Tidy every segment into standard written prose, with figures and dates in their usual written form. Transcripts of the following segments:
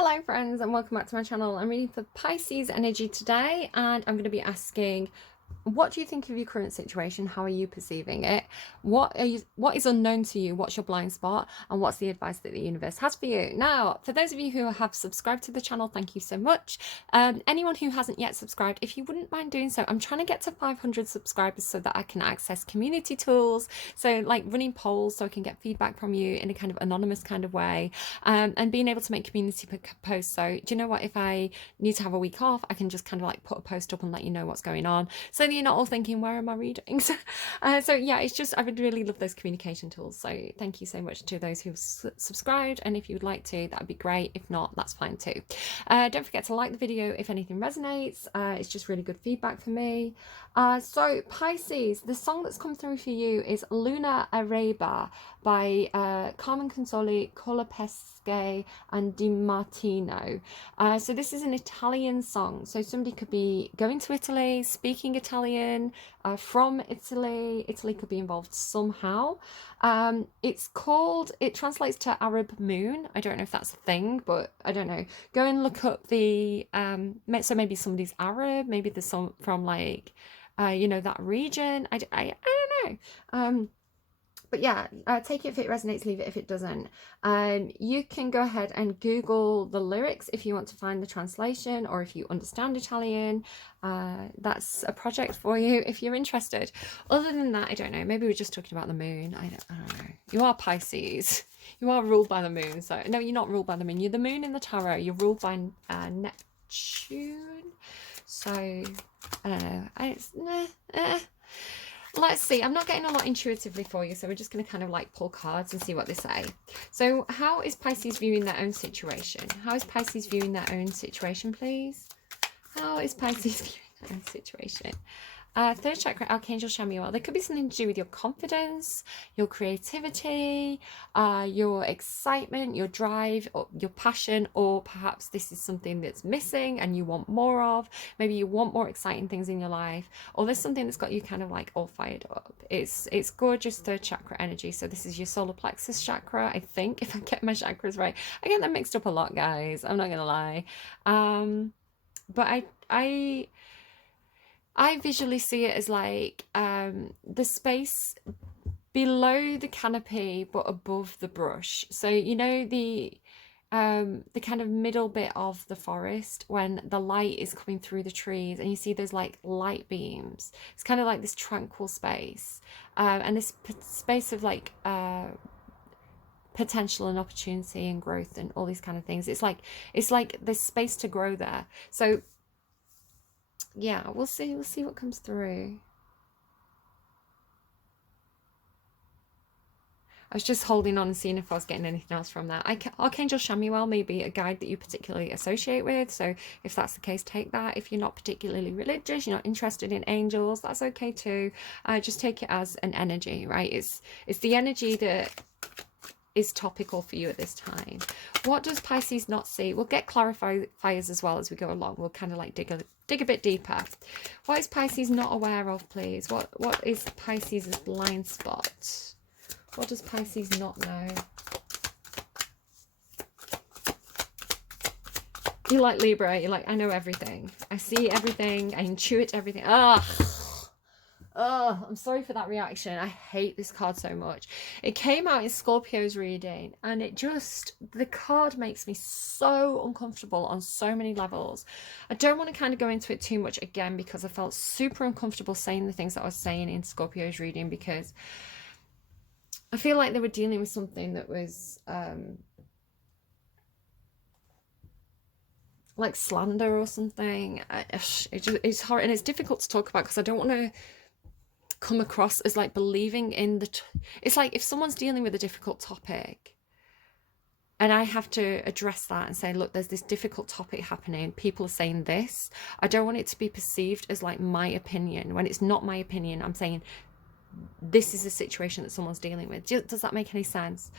Hello friends and welcome back to my channel. I'm reading for Pisces energy today and I'm going to be asking, what do you think of your current situation? How are you perceiving it? What is unknown to you? What's your blind spot? And what's the advice that the universe has for you? Now, for those of you who have subscribed to the channel, thank you so much. Anyone who hasn't yet subscribed, if you wouldn't mind doing so, I'm trying to get to 500 subscribers so that I can access community tools. So like running polls so I can get feedback from you in a kind of anonymous kind of way, and being able to make community posts. So do you know what, if I need to have a week off, I can just kind of like put a post up and let you know what's going on, so that you're not all thinking, where am I reading? So yeah, it's just, I would really love those communication tools. So thank you so much to those who've subscribed, and if you would like to, that would be great. If not, that's fine too. Don't forget to like the video if anything resonates. It's just really good feedback for me. So Pisces, the song that's come through for you is Luna Araba by Carmen, Consoli, Colapesce and Dimartino. So this is an Italian song. So somebody could be going to Italy, speaking Italian, from Italy. Italy could be involved somehow. It translates to Arab moon. I don't know if that's a thing, but I don't know. Go and look up the, so maybe somebody's Arab, maybe there's some from like, that region. I don't know. But yeah, take it if it resonates, leave it if it doesn't. You can go ahead and Google the lyrics if you want to find the translation, or if you understand Italian. That's a project for you if you're interested. Other than that, I don't know. Maybe we're just talking about the moon. I don't know. You are Pisces. You are ruled by the moon. So no, you're not ruled by the moon. You're the moon in the tarot. You're ruled by Neptune. So I don't know. Let's see. I'm not getting a lot intuitively for you, so we're just going to kind of like pull cards and see what they say. So how is Pisces viewing their own situation? How is Pisces viewing their own situation, please? How is Pisces viewing their own situation? Third chakra, Archangel Chamuel. There could be something to do with your confidence, your creativity, your excitement, your drive, or your passion, or perhaps this is something that's missing and you want more of. Maybe you want more exciting things in your life, or there's something that's got you kind of like all fired up. It's gorgeous third chakra energy. So this is your solar plexus chakra, I think, if I get my chakras right. I get them mixed up a lot, guys. I'm not gonna lie. But I visually see it as like the space below the canopy but above the brush. So you know the kind of middle bit of the forest when the light is coming through the trees and you see those like light beams. It's kind of like this tranquil space, and this space of like potential and opportunity and growth and all these kind of things. It's like there's space to grow there. So yeah, we'll see what comes through. I was just holding on and seeing if I was getting anything else from that. Archangel Chamuel may be a guide that you particularly associate with, so if that's the case, take that. If you're not particularly religious, you're not interested in angels, that's okay too. Just take it as an energy, right? It's the energy that is topical for you at this time. What does Pisces not see? We'll get clarifiers as well as we go along. We'll kind of like dig a bit deeper. What is Pisces not aware of, please? What is Pisces' blind spot? What does Pisces not know? You're like Libra. You're like, I know everything. I see everything. I intuit everything. Oh, I'm sorry for that reaction. I hate this card so much. It came out in Scorpio's reading and the card makes me so uncomfortable on so many levels. I don't want to kind of go into it too much again because I felt super uncomfortable saying the things that I was saying in Scorpio's reading, because I feel like they were dealing with something that was like slander or something. It's hard, and it's difficult to talk about because I don't want to come across as like believing in it's like if someone's dealing with a difficult topic and I have to address that and say, look, there's this difficult topic happening, people are saying this, I don't want it to be perceived as like my opinion when it's not my opinion. I'm saying this is a situation that someone's dealing with. Does that make any sense?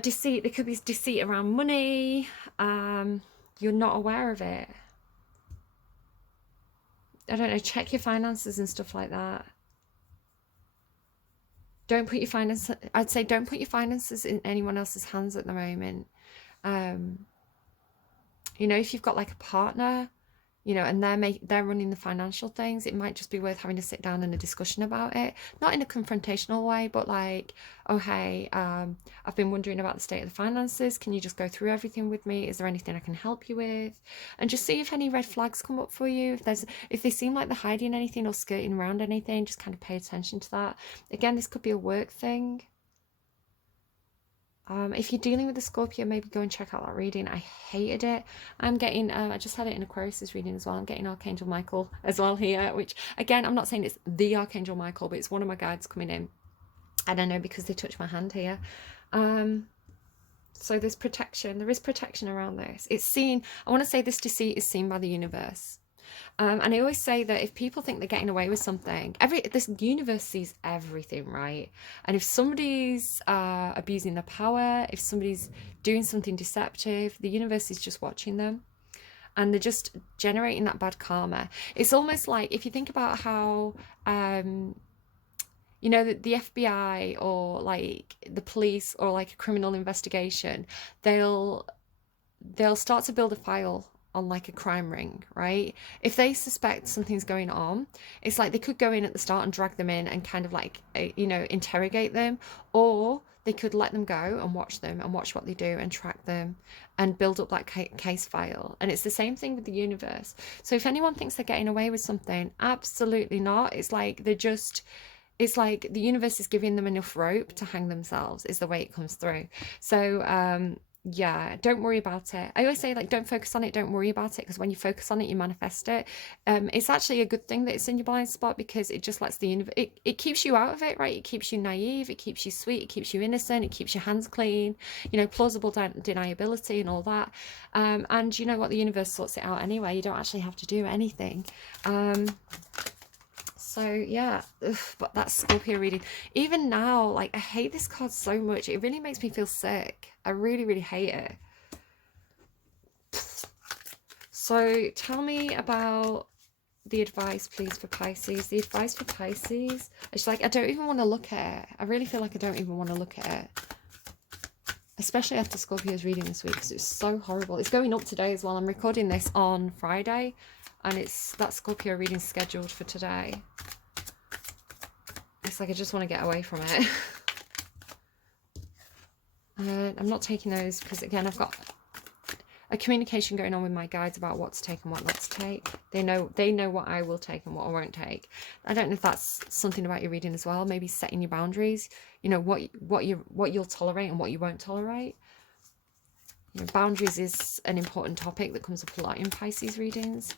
Deceit, there could be deceit around money. You're not aware of it. I don't know, check your finances and stuff like that. Don't put your finances, I'd say don't put your finances in anyone else's hands at the moment. You know, if you've got like a partner, you know, and they're running the financial things, it might just be worth having to sit down and a discussion about it, not in a confrontational way, but like, oh hey, I've been wondering about the state of the finances, can you just go through everything with me, is there anything I can help you with? And just see if any red flags come up for you. If they seem like they're hiding anything or skirting around anything, just kind of pay attention to that. Again, this could be a work thing. If you're dealing with a Scorpio, maybe go and check out that reading. I hated it. I'm getting, I just had it in Aquarius's reading as well. I'm getting Archangel Michael as well here, which again, I'm not saying it's the Archangel Michael, but it's one of my guides coming in. I don't know, because they touch my hand here. So there's protection. There is protection around this. It's seen, I want to say this deceit is seen by the universe. And I always say that if people think they're getting away with something, this universe sees everything, right? And if somebody's abusing their power, if somebody's doing something deceptive, the universe is just watching them. And they're just generating that bad karma. It's almost like, if you think about how, you know, the FBI or like the police or like a criminal investigation, they'll start to build a file on like a crime ring, right? If they suspect something's going on, it's like they could go in at the start and drag them in and kind of like, you know, interrogate them, or they could let them go and watch them and watch what they do and track them and build up that case file. And it's the same thing with the universe. So if anyone thinks they're getting away with something, absolutely not. It's like it's like the universe is giving them enough rope to hang themselves, is the way it comes through. So yeah, don't worry about it. I always say, like, don't focus on it, don't worry about it, because when you focus on it, you manifest it. It's actually a good thing that it's in your blind spot, because it just lets the universe, it keeps you out of it, right? It keeps you naive, it keeps you sweet, it keeps you innocent, it keeps your hands clean, you know, plausible deniability and all that. And you know what, the universe sorts it out anyway. You don't actually have to do anything. So yeah, but that Scorpio reading, even now, like, I hate this card so much. It really makes me feel sick. I really, really hate it. So tell me about the advice, please, for Pisces. The advice for Pisces. It's like, I don't even want to look at it. I really feel like I don't even want to look at it. Especially after Scorpio's reading this week, because it's so horrible. It's going up today as well. I'm recording this on Friday, and it's that Scorpio reading scheduled for today. It's like I just want to get away from it. I'm not taking those because, again, I've got a communication going on with my guides about what to take and what not to take. They know what I will take and what I won't take. I don't know if that's something about your reading as well. Maybe setting your boundaries. You know, what you'll tolerate and what you won't tolerate. You know, boundaries is an important topic that comes up a lot in Pisces readings.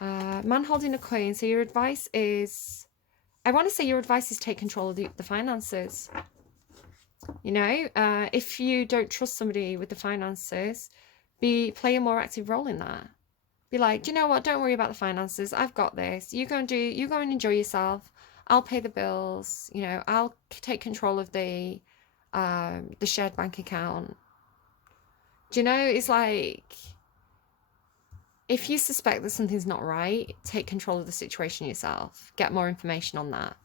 Man holding a coin. So your advice is, I want to say your advice is take control of the finances. You know, if you don't trust somebody with the finances, play a more active role in that. Be like, do you know what? Don't worry about the finances. I've got this. You go and enjoy yourself. I'll pay the bills. You know, I'll take control of the shared bank account. Do you know? It's like, if you suspect that something's not right, take control of the situation yourself. Get more information on that.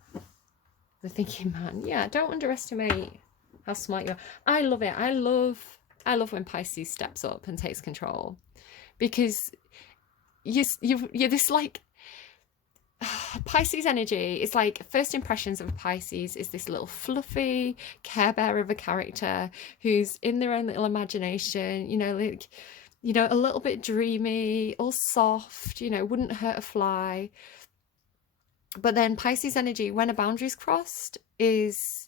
The thinking man. Yeah, don't underestimate how smart you are. I love it. I love when Pisces steps up and takes control, because you're this, like, Pisces energy. It's like, first impressions of a Pisces is this little fluffy Care Bear of a character who's in their own little imagination, you know, like, you know, a little bit dreamy, all soft, you know, wouldn't hurt a fly. But then Pisces energy, when a boundary's crossed, it's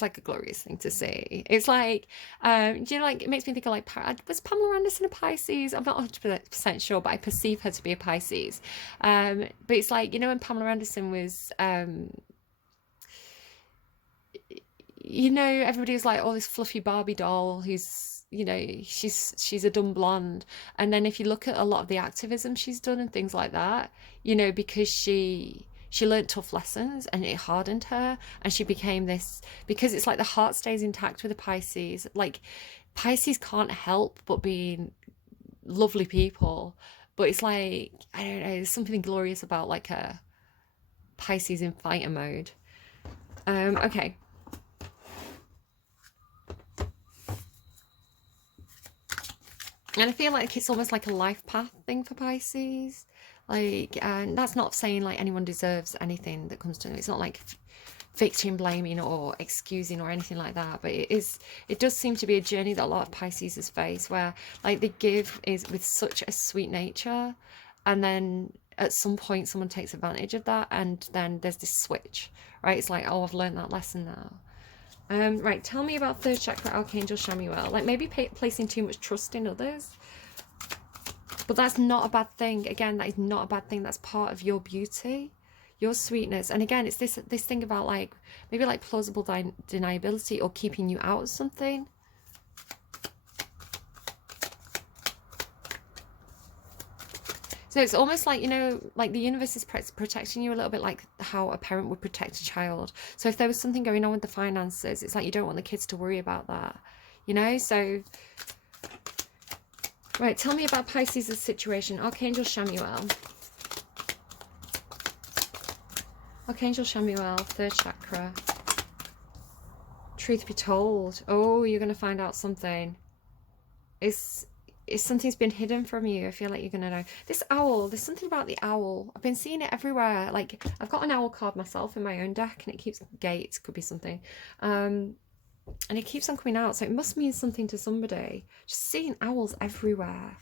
like a glorious thing to see. It's like, you know, like, it makes me think of, like, was Pamela Anderson a Pisces? I'm not 100% sure, but I perceive her to be a Pisces. But it's like, you know, when Pamela Anderson was, you know, everybody was like, oh, this fluffy Barbie doll who's, you know, she's a dumb blonde. And then if you look at a lot of the activism she's done and things like that, you know, because she learned tough lessons and it hardened her, and she became this, because it's like the heart stays intact with the Pisces. Like, Pisces can't help but being lovely people, but it's like, I don't know, there's something glorious about, like, a Pisces in fighter mode. Okay. And I feel like it's almost like a life path thing for Pisces. Like, and that's not saying like anyone deserves anything that comes to them. It's not like victim blaming or excusing or anything like that. But it does seem to be a journey that a lot of Pisces has faced, where like the give is with such a sweet nature, and then at some point someone takes advantage of that, and then there's this switch, right? It's like, oh, I've learned that lesson now. Right, tell me about third chakra Archangel Chamuel. Like maybe placing too much trust in others. But that's not a bad thing. Again, that is not a bad thing. That's part of your beauty, your sweetness. And again, it's this thing about like, maybe like plausible deniability or keeping you out of something. So it's almost like, you know, like the universe is protecting you a little bit like how a parent would protect a child. So if there was something going on with the finances, it's like you don't want the kids to worry about that, you know? So, right, tell me about Pisces' situation. Archangel Chamuel. Archangel Chamuel, third chakra. Truth be told. Oh, you're going to find out something. If something's been hidden from you, I feel like you're going to know. This owl, there's something about the owl. I've been seeing it everywhere. Like, I've got an owl card myself in my own deck, and it keeps, gates, could be something. And it keeps on coming out, so it must mean something to somebody. Just seeing owls everywhere.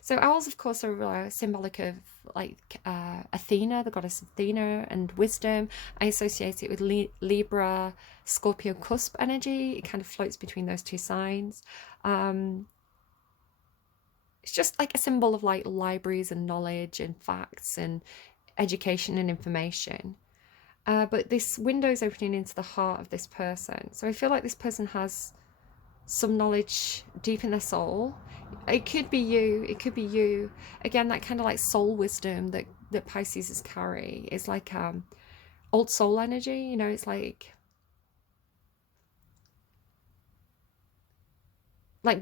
So owls, of course, are symbolic of, like, Athena, the goddess Athena, and wisdom. I associate it with Libra, Scorpio cusp energy. It kind of floats between those two signs. It's just like a symbol of like libraries and knowledge and facts and education and information. But this window is opening into the heart of this person. So I feel like this person has some knowledge deep in their soul. It could be you. It could be you. Again, that kind of like soul wisdom that Pisces carry is like old soul energy. You know, it's like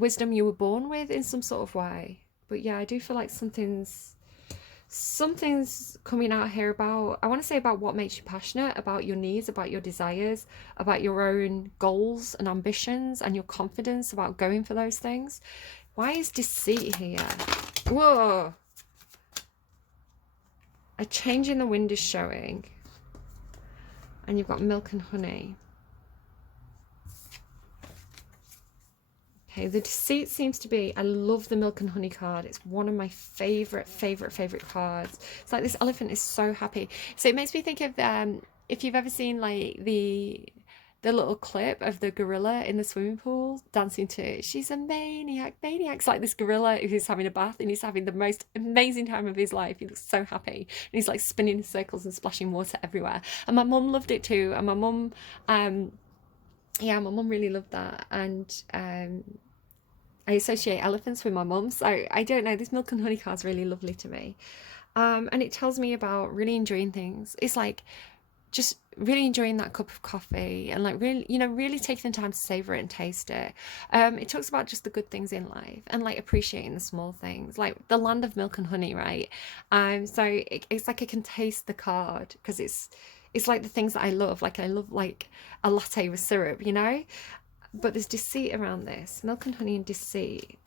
wisdom you were born with in some sort of way. But yeah, I do feel like something's coming out here about, I want to say, about what makes you passionate, about your needs, about your desires, about your own goals and ambitions and your confidence about going for those things. Why is deceit here? Whoa, a change in the wind is showing, and you've got milk and honey. Okay, the deceit seems to be, I love the milk and honey card. It's one of my favorite cards. It's like this elephant is so happy. So it makes me think of if you've ever seen like the little clip of the gorilla in the swimming pool dancing to "She's a Maniac." It's like this gorilla who's having a bath and he's having the most amazing time of his life. He looks so happy. And he's like spinning in circles and splashing water everywhere. And my mum loved it too. And my mum yeah, my mum really loved that. And I associate elephants with my mum, so I don't know, this milk and honey card's really lovely to me. And it tells me about really enjoying things. It's like just really enjoying that cup of coffee and like really, you know, really taking the time to savor it and taste it. It talks about just the good things in life and like appreciating the small things, like the land of milk and honey, right? So it's like I can taste the card because it's like the things that I love. Like I love like a latte with syrup, you know. But there's deceit around this. Milk and honey and deceit.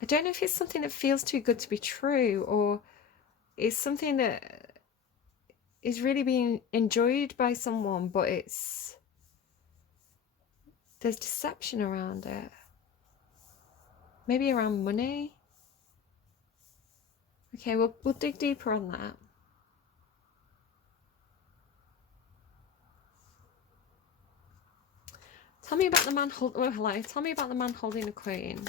I don't know if it's something that feels too good to be true, or it's something that is really being enjoyed by someone, but there's deception around it. Maybe around money. Okay, we'll dig deeper on that. Tell me about the man Tell me about the man holding a queen.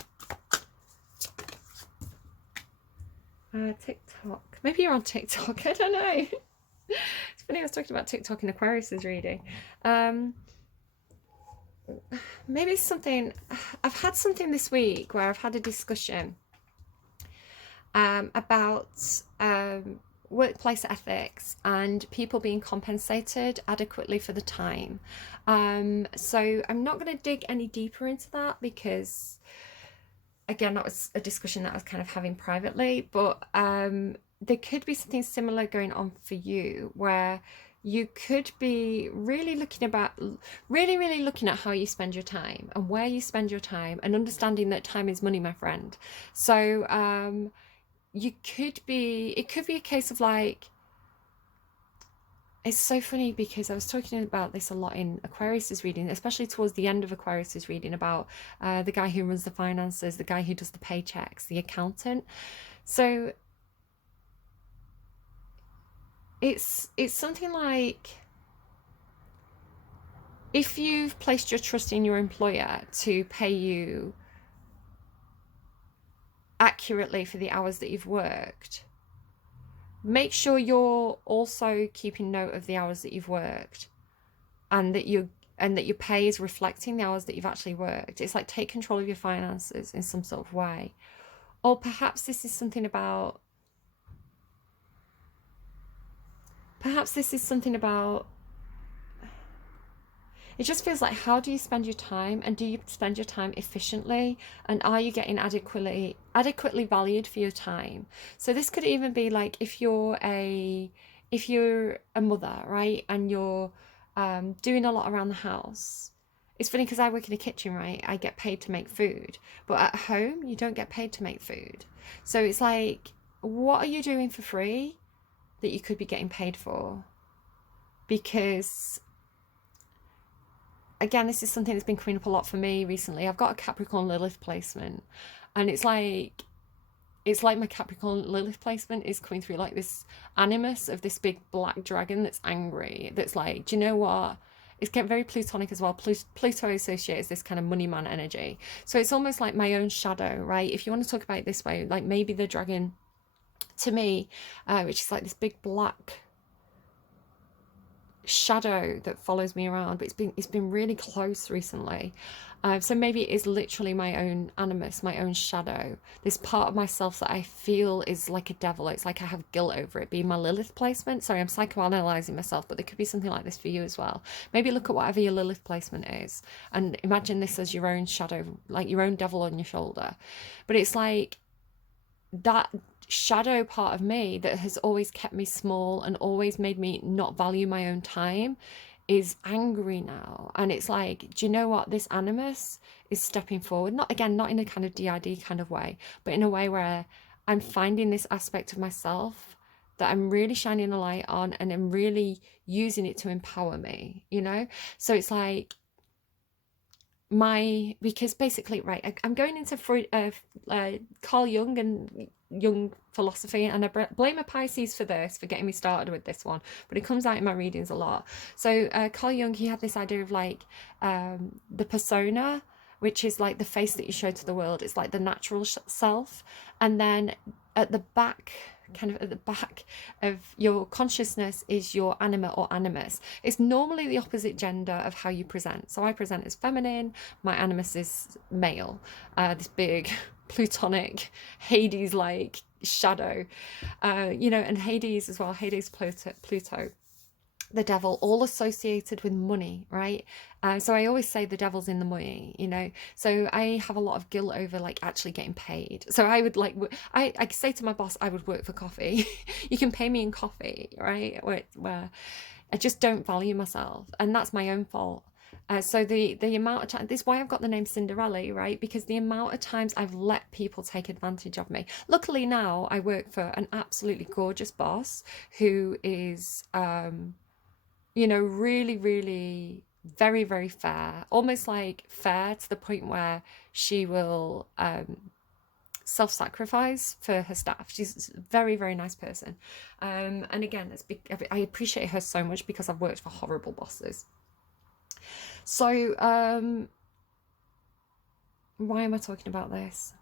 TikTok. Maybe you're on TikTok. I don't know. It's funny, I was talking about TikTok in Aquarius's reading. Maybe something. I've had something this week where I've had a discussion about workplace ethics and people being compensated adequately for the time. So I'm not going to dig any deeper into that because, again, that was a discussion that I was kind of having privately, but there could be something similar going on for you where you could be really looking at how you spend your time and where you spend your time, and understanding that time is money, my friend. So it could be a case of like, it's so funny because I was talking about this a lot in Aquarius's reading, especially towards the end of Aquarius's reading, about the guy who runs the finances, the guy who does the paychecks, the accountant. So it's something like, if you've placed your trust in your employer to pay you accurately for the hours that you've worked, make sure you're also keeping note of the hours that you've worked, and that your pay is reflecting the hours that you've actually worked. It's like, take control of your finances in some sort of way. Or perhaps this is something about it just feels like, how do you spend your time, and do you spend your time efficiently, and are you getting adequately valued for your time? So this could even be like, if you're a mother, right, and you're doing a lot around the house. It's funny because I work in a kitchen, right? I get paid to make food, but at home you don't get paid to make food. So it's like, what are you doing for free that you could be getting paid for? Because again, this is something that's been coming up a lot for me recently. I've got a Capricorn Lilith placement, and it's like my Capricorn Lilith placement is coming through like this animus of this big black dragon that's angry, that's like, do you know what? It's getting very Plutonic as well. Pluto associates this kind of money man energy. So it's almost like my own shadow, right? If you want to talk about it this way, like maybe the dragon to me, which is like this big black shadow that follows me around, but it's been really close recently. So maybe it is literally my own animus, my own shadow, this part of myself that I feel is like a devil. It's like I have guilt over it being my Lilith placement. Sorry, I'm psychoanalyzing myself, but there could be something like this for you as well. Maybe look at whatever your Lilith placement is and imagine this as your own shadow, like your own devil on your shoulder. But it's like that shadow part of me that has always kept me small and always made me not value my own time is angry now. And it's like, do you know what? This animus is stepping forward, not in a kind of DID kind of way, but in a way where I'm finding this aspect of myself that I'm really shining a light on, and I'm really using it to empower me, you know? So it's like, because basically, right, I'm going into Freud, Carl Jung and Jung philosophy, and I blame a Pisces for getting me started with this one, but it comes out in my readings a lot. So Carl Jung, he had this idea of like the persona, which is like the face that you show to the world. It's like the natural self, and then at the back, kind of at the back of your consciousness, is your anima or animus. It's normally the opposite gender of how you present. So I present as feminine, my animus is male, this big Plutonic Hades like shadow, and Hades as well, Hades, Pluto, the devil, all associated with money, right? So I always say the devil's in the money, so I have a lot of guilt over like actually getting paid. So I would like, I say to my boss, I would work for coffee. You can pay me in coffee, right? Where I just don't value myself, and that's my own fault. So the amount of time, this is why I've got the name Cinderella, right? Because the amount of times I've let people take advantage of me. Luckily now I work for an absolutely gorgeous boss who is really, really very, very fair, almost like fair to the point where she will self-sacrifice for her staff. She's a very, very nice person. And again, I appreciate her so much because I've worked for horrible bosses. So why am I talking about this?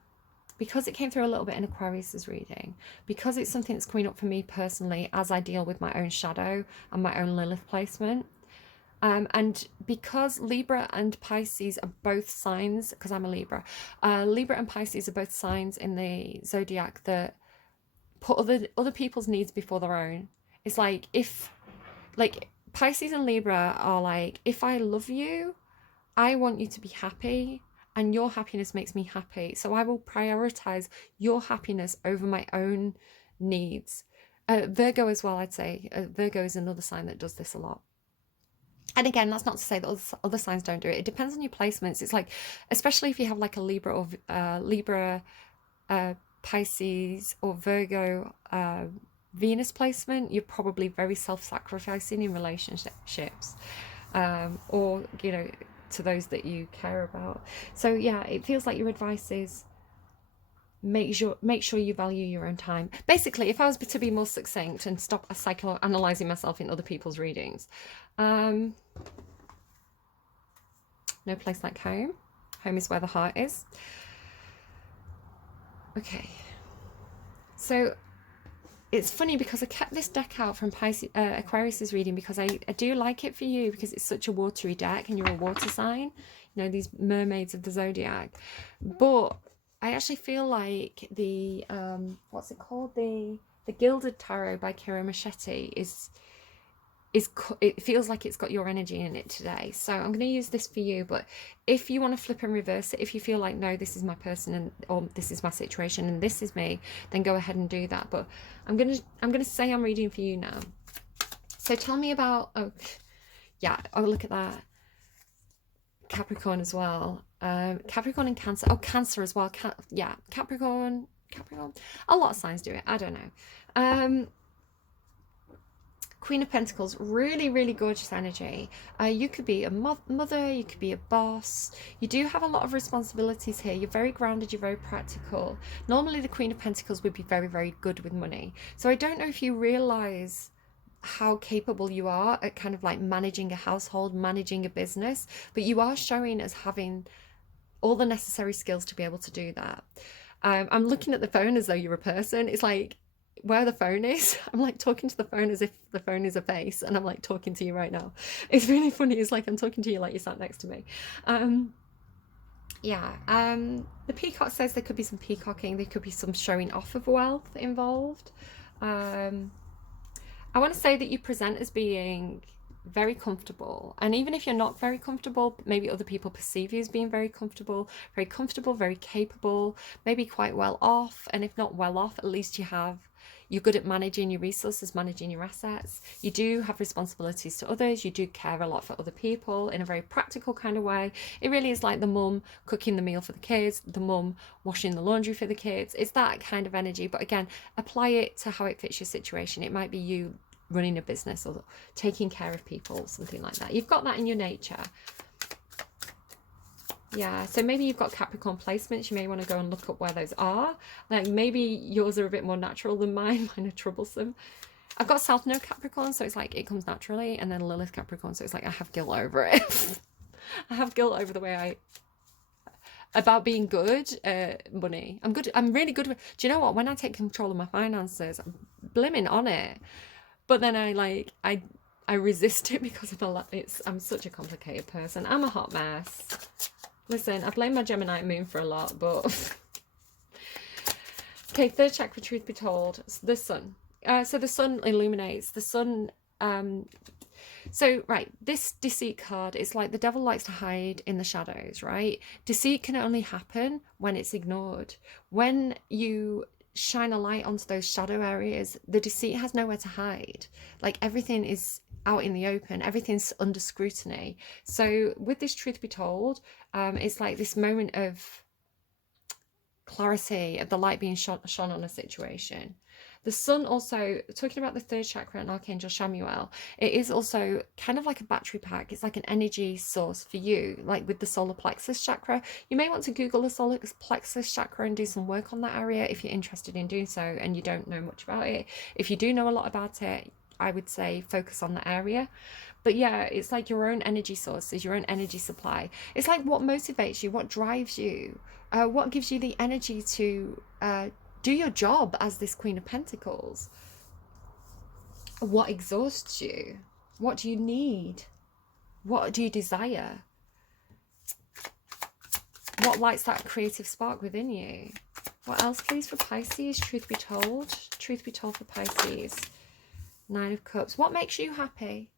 Because it came through a little bit in Aquarius's reading, because it's something that's coming up for me personally as I deal with my own shadow and my own Lilith placement. And because Libra and Pisces are both signs, because I'm a Libra, Libra and Pisces are both signs in the zodiac that put other people's needs before their own. It's like, if like Pisces and Libra are like, if I love you, I want you to be happy, and your happiness makes me happy. So I will prioritize your happiness over my own needs. Virgo as well, I'd say. Virgo is another sign that does this a lot. And again, that's not to say that other signs don't do it. It depends on your placements. It's like, especially if you have like a Libra or Libra, Pisces or Virgo Venus placement, you're probably very self-sacrificing in relationships, or, you know, to those that you care about. So yeah, it feels like your advice is make sure you value your own time. Basically, if I was to be more succinct and stop psychoanalyzing myself in other people's readings, no place like home. Home is where the heart is. Okay, so it's funny because I kept this deck out from Aquarius's reading because I do like it for you, because it's such a watery deck and you're a water sign, you know, these mermaids of the zodiac. But I actually feel like the what's it called, the Gilded Tarot by Kira Machete it feels like it's got your energy in it today. So I'm going to use this for you, but if you want to flip and reverse it, if you feel like, no, this is my person, and or this is my situation and this is me, then go ahead and do that. But I'm going to say I'm reading for you now. So tell me about, oh yeah, oh look at that, Capricorn as well, Capricorn and Cancer. Oh, Cancer as well. Yeah, Capricorn, a lot of signs do it, I don't know. Queen of Pentacles, really, really gorgeous energy. You could be a mother, you could be a boss. You do have a lot of responsibilities here. You're very grounded, you're very practical. Normally the Queen of Pentacles would be very, very good with money. So I don't know if you realise how capable you are at kind of like managing a household, managing a business, but you are showing as having all the necessary skills to be able to do that. I'm looking at the phone as though you're a person. It's like, where the phone is, I'm like talking to the phone as if the phone is a face, and I'm like talking to you right now. It's really funny. It's like I'm talking to you like you sat next to me. The peacock says there could be some peacocking, there could be some showing off of wealth involved. I want to say that you present as being very comfortable, and even if you're not very comfortable, maybe other people perceive you as being very comfortable, very capable, maybe quite well off. And if not well off, at least you're good at managing your resources, managing your assets. You do have responsibilities to others. You do care a lot for other people in a very practical kind of way. It really is like the mum cooking the meal for the kids, the mum washing the laundry for the kids. It's that kind of energy. But again, apply it to how it fits your situation. It might be you running a business or taking care of people, something like that. You've got that in your nature. Yeah, so maybe you've got Capricorn placements. You may want to go and look up where those are. Like maybe yours are a bit more natural than mine. Mine are troublesome. I've got South Node Capricorn, so it's like it comes naturally, and then Lilith Capricorn, so it's like I have guilt over it. I have guilt over the way about being good at money. I'm really good with, do you know what? When I take control of my finances, I'm blimmin' on it. But then I resist it because I'm such a complicated person. I'm a hot mess. Listen, I blame my Gemini moon for a lot, but okay, third chakra, truth be told, the sun. So the sun illuminates. The sun. So right, this deceit card is like the devil likes to hide in the shadows, right? Deceit can only happen when it's ignored. When you shine a light onto those shadow areas, the deceit has nowhere to hide. Like everything is out in the open, everything's under scrutiny. So with this truth be told, it's like this moment of clarity, of the light being shone on a situation. The sun also, talking about the third chakra and Archangel Chamuel, it is also kind of like a battery pack. It's like an energy source for you, like with the solar plexus chakra. You may want to Google the solar plexus chakra and do some work on that area if you're interested in doing so and you don't know much about it. If you do know a lot about it, I would say focus on the area. But yeah, it's like your own energy sources, your own energy supply. It's like what motivates you, what drives you, what gives you the energy to do your job as this Queen of Pentacles. What exhausts you? What do you need? What do you desire? What lights that creative spark within you? What else, please, for Pisces? Truth be told. Truth be told for Pisces. Nine of Cups. What makes you happy?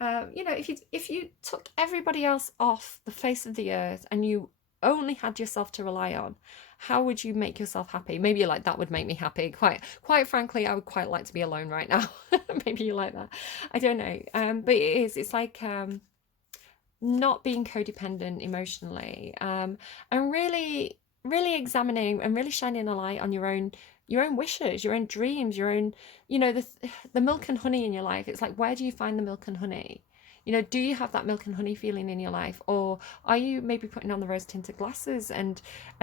You know, if you took everybody else off the face of the earth and you only had yourself to rely on, how would you make yourself happy? Maybe you're like, that would make me happy. Quite frankly, I would quite like to be alone right now. Maybe you like that. I don't know. But it's like not being codependent emotionally, and really examining and really shining a light on your own wishes, your own dreams, your own, the milk and honey in your life. It's like, where do you find the milk and honey? Do you have that milk and honey feeling in your life, or are you maybe putting on the rose tinted glasses and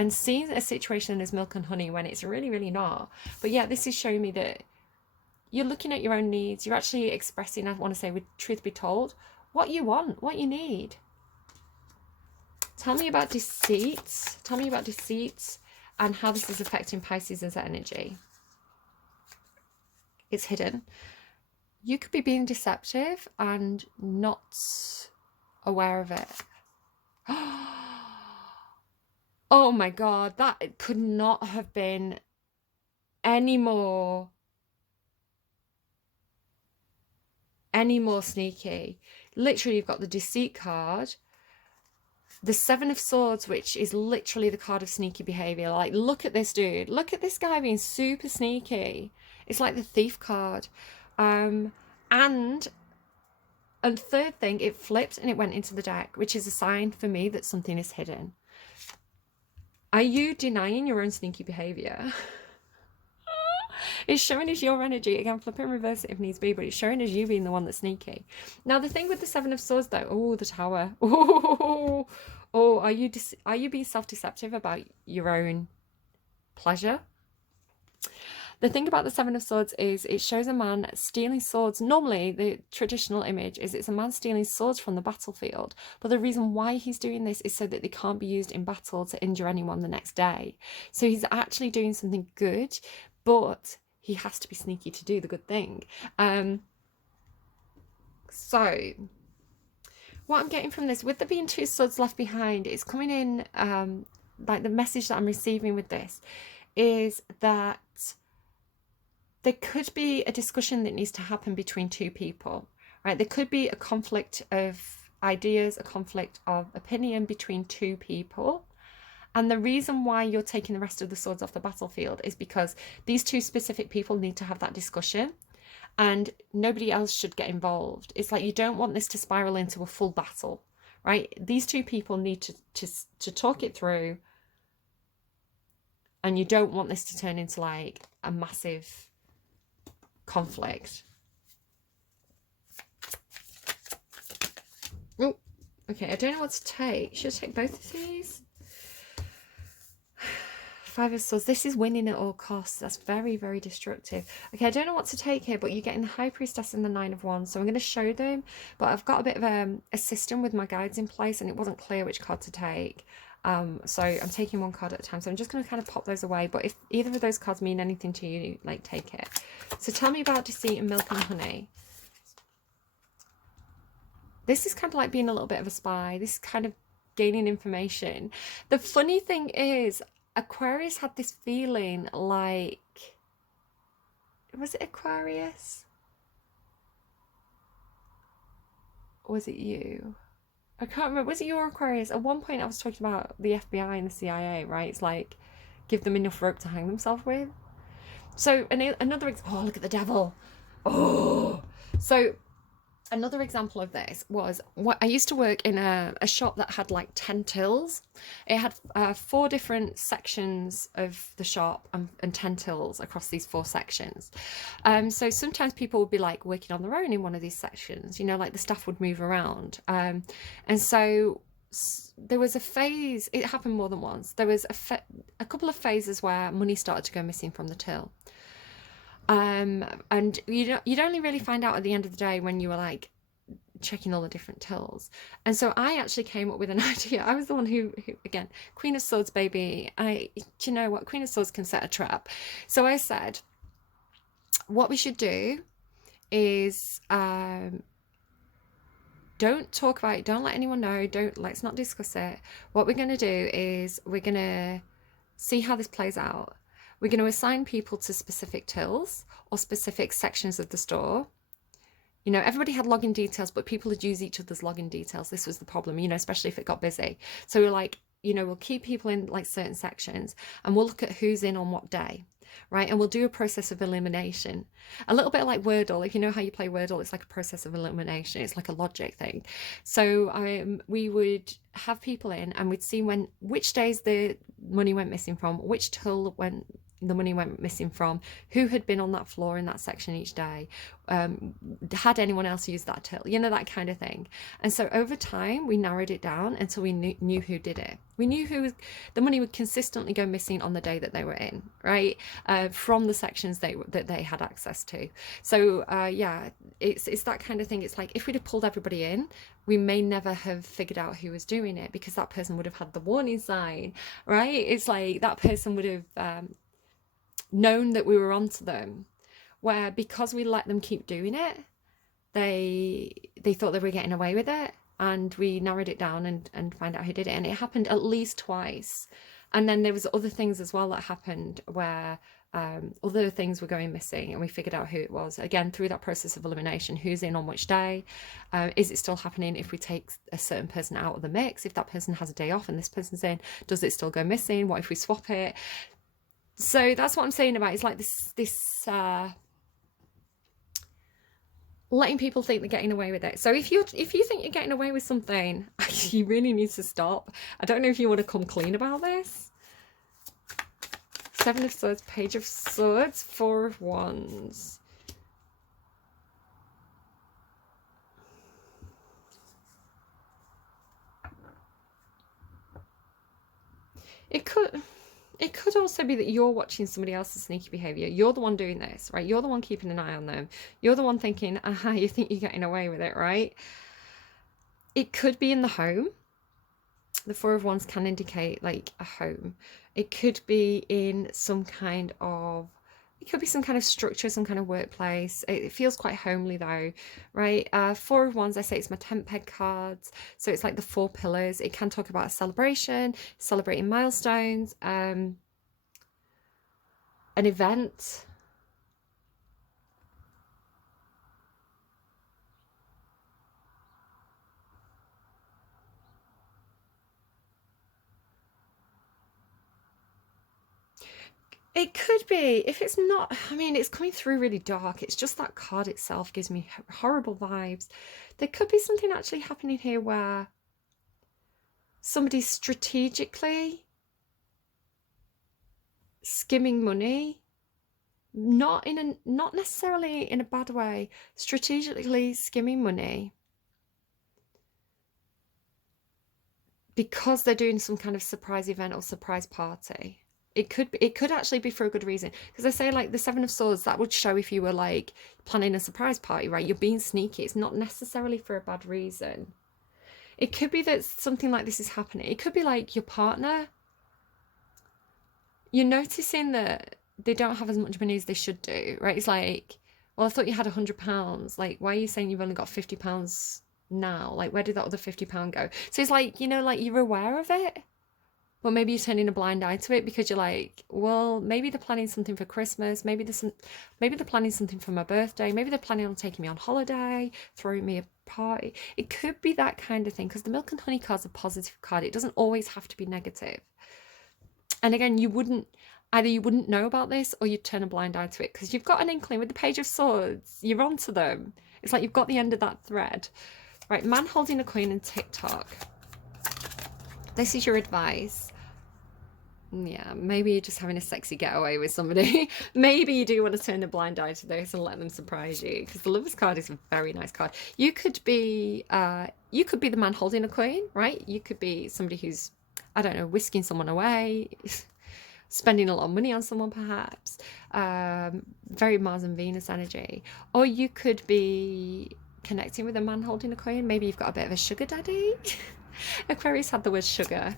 seeing a situation as milk and honey when it's really not? But yeah, this is showing me that you're looking at your own needs. You're actually expressing, I want to say, with truth be told, what you want, what you need. Tell me about deceit. Tell me about deceit and how this is affecting Pisces as energy. It's hidden. You could be being deceptive and not aware of it. Oh my God, that could not have been any more sneaky. Literally, you've got the deceit card, the Seven of Swords, which is literally the card of sneaky behavior. Like, look at this dude. Look at this guy being super sneaky. It's like the thief card. And third thing, it flipped and it went into the deck, which is a sign for me that something is hidden. Are you denying your own sneaky behavior? It's showing as your energy. Again, flip and reverse it if needs be, but it's showing as you being the one that's sneaky. Now, the thing with the Seven of Swords, though, oh, the Tower. Oh, are you being self-deceptive about your own pleasure? The thing about the Seven of Swords is it shows a man stealing swords. Normally, the traditional image is it's a man stealing swords from the battlefield. But the reason why he's doing this is so that they can't be used in battle to injure anyone the next day. So he's actually doing something good, but he has to be sneaky to do the good thing. So what I'm getting from this, with there being two swords left behind, it's coming in, like the message that I'm receiving with this is that there could be a discussion that needs to happen between two people, right? There could be a conflict of ideas, a conflict of opinion between two people. And the reason why you're taking the rest of the swords off the battlefield is because these two specific people need to have that discussion and nobody else should get involved. It's like you don't want this to spiral into a full battle, right? These two people need to talk it through, and you don't want this to turn into like a massive conflict. Oh, okay, I don't know what to take. Should I take both of these? Five of Swords. This is winning at all costs. That's very, very destructive. Okay, I don't know what to take here, but you're getting the High Priestess and the Nine of Wands. So I'm going to show them, but I've got a bit of a system with my guides in place, and it wasn't clear which card to take. So I'm taking one card at a time. So I'm just going to kind of pop those away. But if either of those cards mean anything to you, like, take it. So tell me about deceit and milk and honey. This is kind of like being a little bit of a spy. This is kind of gaining information. The funny thing is, Aquarius had this feeling like, was it Aquarius? Or was it you? I can't remember. Was it you or Aquarius? At one point I was talking about the FBI and the CIA, right? It's like, give them enough rope to hang themselves with. So another, oh, look at the devil. Oh, so another example of this was, what I used to work in a shop that had like 10 tills. It had 4 different sections of the shop and 10 tills across these 4 sections. So sometimes people would be like working on their own in one of these sections, you know, like the staff would move around. And so there was a phase, it happened more than once. There was a couple of phases where money started to go missing from the till. And you'd only really find out at the end of the day when you were like checking all the different tills. And so I actually came up with an idea. I was the one who again, Queen of Swords, baby. Do you know what? Queen of Swords can set a trap. So I said, what we should do is, don't talk about it. Don't let anyone know. Let's not discuss it. What we're going to do is we're going to see how this plays out. We're going to assign people to specific tills or specific sections of the store. You know, everybody had login details, but people would use each other's login details. This was the problem, you know, especially if it got busy. So we're like, you know, we'll keep people in like certain sections, and we'll look at who's in on what day, right? And we'll do a process of elimination, a little bit like Wordle. If you know how you play Wordle, it's like a process of elimination. It's like a logic thing. So we would have people in, and we'd see which days the money went missing from, which till when the money went missing from, who had been on that floor in that section each day, had anyone else used that till, you know, that kind of thing. And so over time we narrowed it down until we knew who did it. We knew the money would consistently go missing on the day that they were in, right? From the sections that they had access to. So yeah, it's that kind of thing. It's like if we'd have pulled everybody in, we may never have figured out who was doing it, because that person would have had the warning sign, right? It's like that person would have known that we were onto them, where because we let them keep doing it, they thought they were getting away with it, and we narrowed it down and find out who did it. And it happened at least twice. And then there was other things as well that happened where other things were going missing, and we figured out who it was, again through that process of elimination. Who's in on which day? Is it still happening if we take a certain person out of the mix? If that person has a day off and this person's in, does it still go missing? What if we swap it? So that's what I'm saying about, it's like this letting people think they're getting away with it. So if you think you're getting away with something, you really need to stop. I don't know if you want to come clean about this. Seven of Swords, Page of Swords, Four of Wands. It could also be that you're watching somebody else's sneaky behavior. You're the one doing this, right? You're the one keeping an eye on them. You're the one thinking, aha, you think you're getting away with it, right? It could be in the home. The Four of Wands can indicate like a home. It could be in some kind of, it could be some kind of structure, some kind of workplace. It feels quite homely though, right? Four of Wands, I say it's my tent peg cards. So it's like the four pillars. It can talk about a celebration, celebrating milestones, an event. It could be. If it's not, I mean, it's coming through really dark. It's just that card itself gives me horrible vibes. There could be something actually happening here where somebody's strategically skimming money, not necessarily in a bad way, strategically skimming money because they're doing some kind of surprise event or surprise party. It could actually be for a good reason, because I say like the Seven of Swords, that would show if you were like planning a surprise party, right? You're being sneaky. It's not necessarily for a bad reason. It could be that something like this is happening. It could be like your partner, you're noticing that they don't have as much money as they should do, right? It's like, well, I thought you had £100. Like, why are you saying you've only got £50 now? Like, where did that other £50 go? So it's like, you know, like you're aware of it, but maybe you're turning a blind eye to it because you're like, well, maybe they're planning something for Christmas. Maybe they're planning something for my birthday. Maybe they're planning on taking me on holiday, throwing me a party. It could be that kind of thing, because the Milk and Honey card's a positive card. It doesn't always have to be negative. And again, you wouldn't know about this, or you'd turn a blind eye to it, because you've got an inkling with the Page of Swords. You're onto them. It's like you've got the end of that thread. Right, man holding a coin and TikTok. This is your advice. Yeah, maybe you're just having a sexy getaway with somebody. Maybe you do want to turn a blind eye to this and let them surprise you, because the Lover's card is a very nice card. You could be the man holding a coin, right? You could be somebody who's, I don't know, whisking someone away, spending a lot of money on someone perhaps. Very Mars and Venus energy. Or you could be connecting with a man holding a coin. Maybe you've got a bit of a sugar daddy. Aquarius had the word sugar.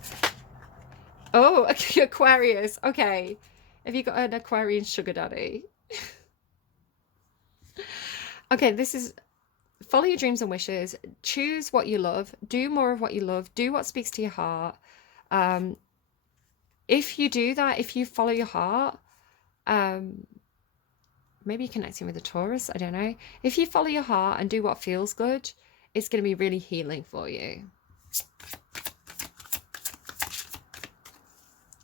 Oh, Aquarius. Okay. Have you got an Aquarian sugar daddy? Okay, this is follow your dreams and wishes. Choose what you love. Do more of what you love. Do what speaks to your heart. If you do that, if you follow your heart, maybe you're connecting with a Taurus, I don't know. If you follow your heart and do what feels good, it's going to be really healing for you.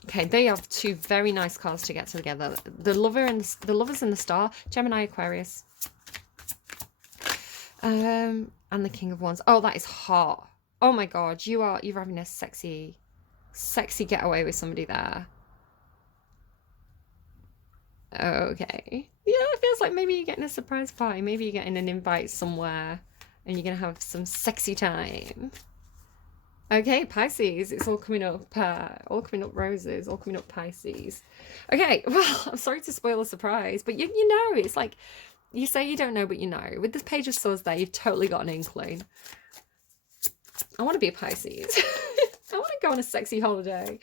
Okay, they have two very nice cards to get together. The lovers and the star, Gemini, Aquarius. And the King of Wands. Oh, that is hot. Oh my god, you're having a sexy getaway with somebody there. Okay. Yeah, it feels like maybe you're getting a surprise party. Maybe you're getting an invite somewhere and you're gonna have some sexy time. Okay, Pisces, it's all coming up roses, all coming up Pisces. Okay, well, I'm sorry to spoil the surprise, but you know, it's like, you say you don't know, but you know. With this Page of Swords there, you've totally got an inkling. I want to be a Pisces. I want to go on a sexy holiday.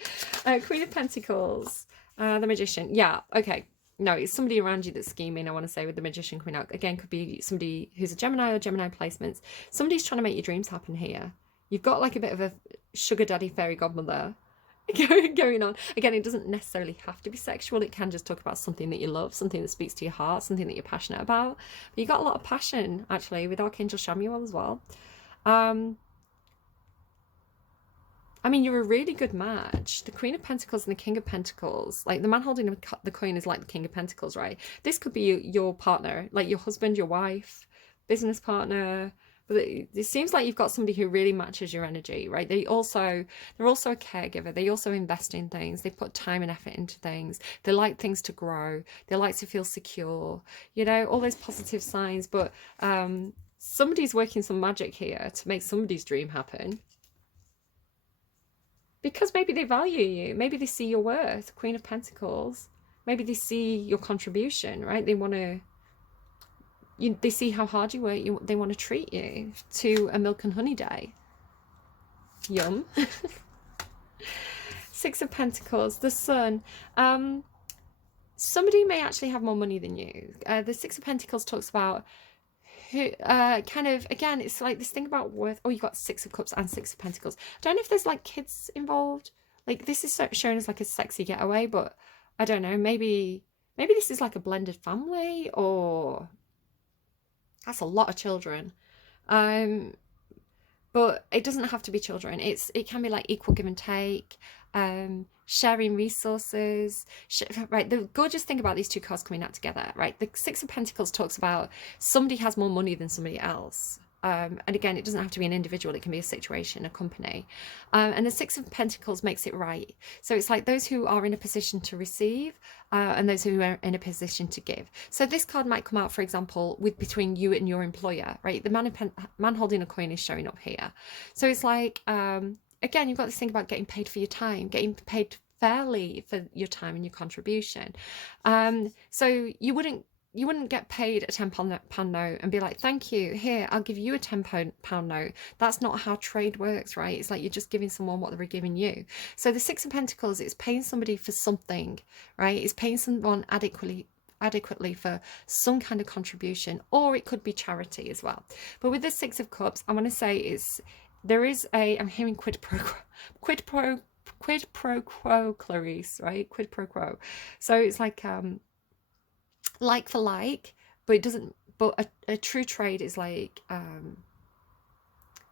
Queen of Pentacles, the Magician. Yeah, okay. No, it's somebody around you that's scheming, I want to say, with the Magician coming out. Again, could be somebody who's a Gemini or Gemini placements. Somebody's trying to make your dreams happen here. You've got like a bit of a sugar daddy fairy godmother going on. Again, it doesn't necessarily have to be sexual. It can just talk about something that you love, something that speaks to your heart, something that you're passionate about. But you got a lot of passion, actually, with Archangel Chamuel as well. I mean, you're a really good match. The Queen of Pentacles and the King of Pentacles, like the man holding the coin is like the King of Pentacles, right? This could be your partner, like your husband, your wife, business partner. But it seems like you've got somebody who really matches your energy, right? They're also a caregiver. They also invest in things. They put time and effort into things. They like things to grow. They like to feel secure, you know, all those positive signs. But somebody's working some magic here to make somebody's dream happen. Because maybe they value you. Maybe they see your worth, Queen of Pentacles. Maybe they see your contribution, right? They want to... they see how hard you work. They want to treat you to a milk and honey day. Yum. Six of Pentacles, the Sun. Somebody may actually have more money than you. The Six of Pentacles talks about who kind of, again, it's like this thing about worth. Oh, you got Six of Cups and Six of Pentacles. I don't know if there's like kids involved. Like this is shown as like a sexy getaway, but I don't know. Maybe this is like a blended family, or that's a lot of children. But it doesn't have to be children. It can be like equal give and take, sharing resources. Right, the gorgeous thing about these two cards coming out together, right? The Six of Pentacles talks about somebody has more money than somebody else. And again, it doesn't have to be an individual. It can be a situation, a company. And the Six of Pentacles makes it right. So it's like those who are in a position to receive and those who are in a position to give. So this card might come out, for example, with between you and your employer, right? The man holding a coin is showing up here. So it's like, again, you've got this thing about getting paid for your time, getting paid fairly for your time and your contribution. So you wouldn't get paid a £10 note and be like, thank you, here, I'll give you a £10 note. That's not how trade works, right? It's like you're just giving someone what they're giving you. So the Six of Pentacles, it's paying somebody for something, right? It's paying someone adequately for some kind of contribution, or it could be charity as well. But with the Six of Cups, I want to say I'm hearing quid pro quo, Clarice, right? Quid pro quo. So it's like for like, but it doesn't, but a true trade is like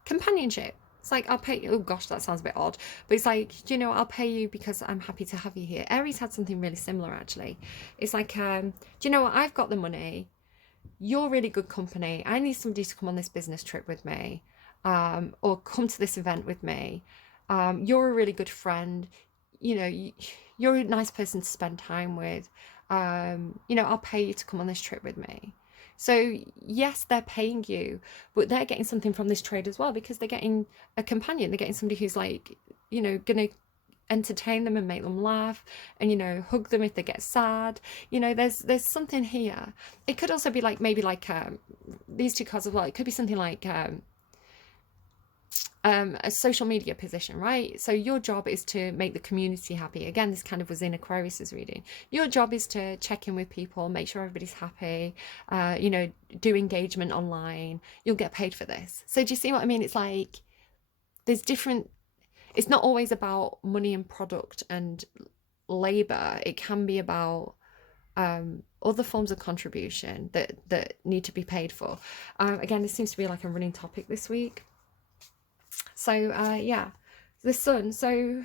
companionship. It's like, I'll pay you. Oh gosh, that sounds a bit odd, but it's like, you know, I'll pay you because I'm happy to have you here. Aries had something really similar, actually. It's like, do you know what? I've got the money. You're really good company. I need somebody to come on this business trip with me, or come to this event with me. You're a really good friend. You know, you're a nice person to spend time with. You know, I'll pay you to come on this trip with me. So yes, they're paying you, but they're getting something from this trade as well, because they're getting a companion. They're getting somebody who's like, you know, gonna entertain them and make them laugh, and, you know, hug them if they get sad. You know, there's something here. It could also be like, maybe like these two cards as well. It could be something like a social media position, right? So your job is to make the community happy. Again, this kind of was in Aquarius's reading. Your job is to check in with people, make sure everybody's happy, you know, do engagement online. You'll get paid for this. So do you see what I mean? It's like there's different, it's not always about money and product and labor. It can be about other forms of contribution that need to be paid for. Again, this seems to be like a running topic this week. So yeah, the Sun. So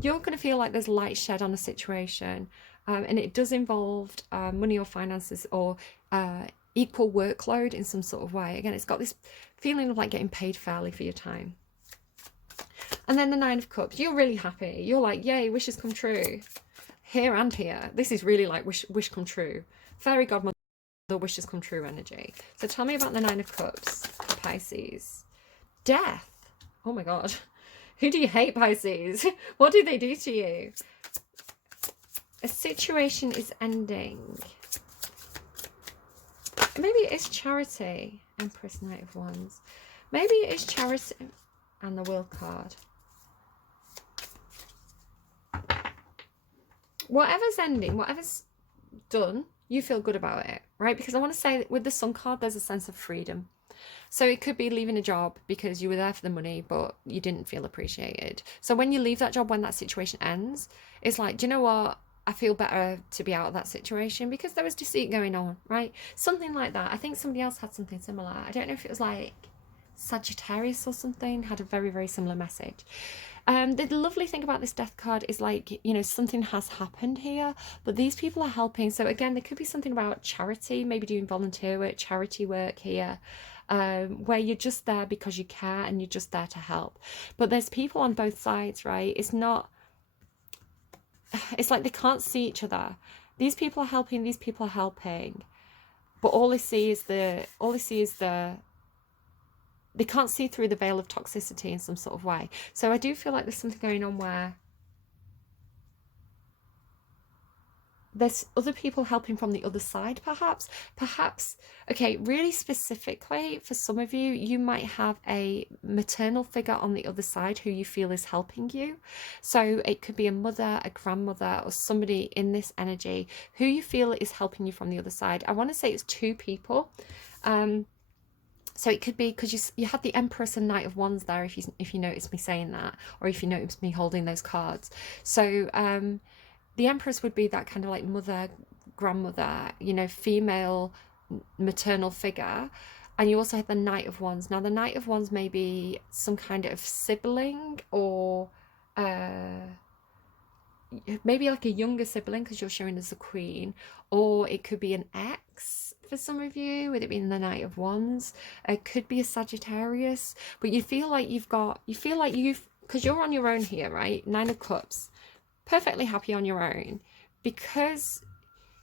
you're going to feel like there's light shed on a situation, and it does involve money or finances or equal workload in some sort of way. Again, it's got this feeling of like getting paid fairly for your time. And then the Nine of Cups, you're really happy. You're like, yay, wishes come true. Here and here. This is really like wish come true. Fairy godmother wishes come true energy. So tell me about the Nine of Cups, Pisces. Death. Oh my God. Who do you hate, Pisces? What do they do to you? A situation is ending. Maybe it is charity. Empress, Knight of Wands. Maybe it is charity. And the Will card. Whatever's ending, whatever's done, you feel good about it, right? Because I want to say that with the Sun card, there's a sense of freedom. So it could be leaving a job because you were there for the money, but you didn't feel appreciated. So when you leave that job, when that situation ends, it's like, do you know what? I feel better to be out of that situation because there was deceit going on, right? Something like that. I think somebody else had something similar. I don't know if it was like Sagittarius or something, had a very, very similar message. The lovely thing about this death card is like, you know, something has happened here, but these people are helping. So again, there could be something about charity, maybe doing volunteer work, charity work here, where you're just there because you care and you're just there to help. But there's people on both sides, right? It's like they can't see each other. These people are helping, these people are helping, but all they see is they can't see through the veil of toxicity in some sort of way. So I do feel like there's something going on where there's other people helping from the other side, perhaps. Okay, really specifically, for some of you, you might have a maternal figure on the other side who you feel is helping you. So it could be a mother, a grandmother, or somebody in this energy who you feel is helping you from the other side. I want to say it's two people. So it could be because you had the Empress and Knight of Wands there, if you noticed me saying that, or if you noticed me holding those cards. So the Empress would be that kind of like mother, grandmother, you know, female maternal figure. And you also have the Knight of Wands. Now the Knight of Wands may be some kind of sibling, or maybe like a younger sibling because you're showing as a queen, or it could be an ex for some of you, with it being the Knight of Wands. It could be a Sagittarius, but you feel like because you're on your own here, right? Nine of Cups, perfectly happy on your own because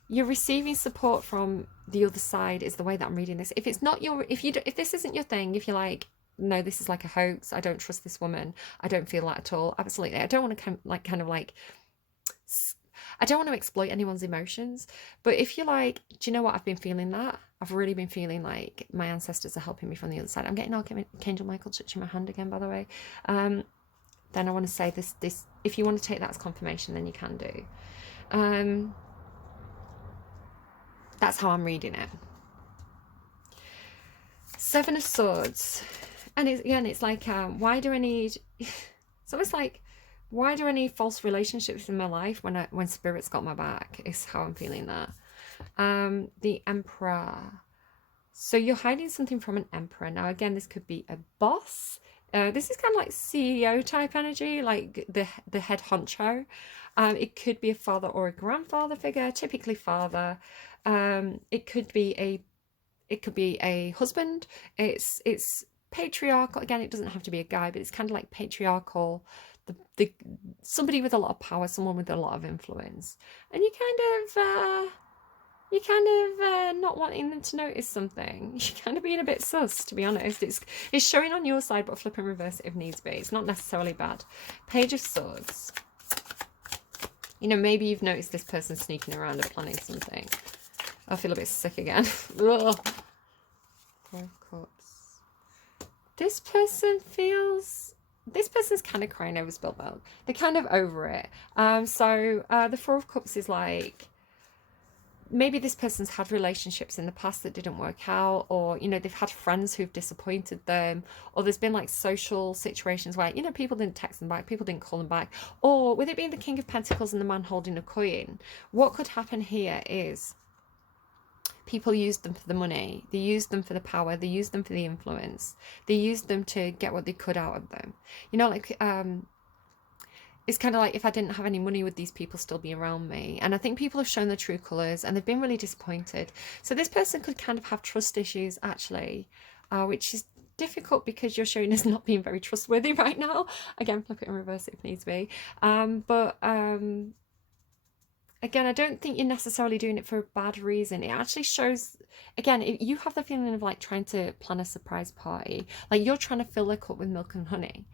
you're receiving support from the other side, is the way that I'm reading this. If it's not if this isn't your thing, if you're like, no, this is like a hoax, I don't trust this woman, I don't feel that at all, absolutely, I don't want to I don't want to exploit anyone's emotions. But if you're like, do you know what, I've been feeling that, I've really been feeling like my ancestors are helping me from the other side. I'm getting Archangel Michael touching my hand again, by the way. Then I want to say this, if you want to take that as confirmation, then you can do. That's how I'm reading it. Seven of Swords. And it's like, why do I need... So it's like, why do I need false relationships in my life when Spirit's got my back, is how I'm feeling that. The Emperor. So you're hiding something from an Emperor. Now, again, this could be a boss. This is kind of like CEO type energy, like the head honcho. It could be a father or a grandfather figure, typically father. It could be a husband. It's patriarchal. Again, it doesn't have to be a guy, but it's kind of like patriarchal. Somebody with a lot of power, someone with a lot of influence, and you kind of not wanting them to notice something. You're kind of being a bit sus, to be honest. It's showing on your side, but flip and reverse it if needs be. It's not necessarily bad. Page of Swords. You know, maybe you've noticed this person sneaking around and planning something. I feel a bit sick again. Ugh. Four of Cups. This person's kind of crying over spilled milk. They're kind of over it. So the Four of Cups is like, maybe this person's had relationships in the past that didn't work out, or, you know, they've had friends who've disappointed them, or there's been like social situations where, you know, people didn't text them back, people didn't call them back, or with it being the King of Pentacles and the man holding a coin, what could happen here is people used them for the money, they used them for the power, they used them for the influence, they used them to get what they could out of them. You know, like it's kind of like, if I didn't have any money, would these people still be around me? And I think people have shown their true colours and they've been really disappointed. So this person could kind of have trust issues, actually, which is difficult because you're showing us not being very trustworthy right now. Again, flip it and reverse it if needs be. But again, I don't think you're necessarily doing it for a bad reason. It actually shows, again, you have the feeling of like trying to plan a surprise party. Like you're trying to fill their cup with milk and honey.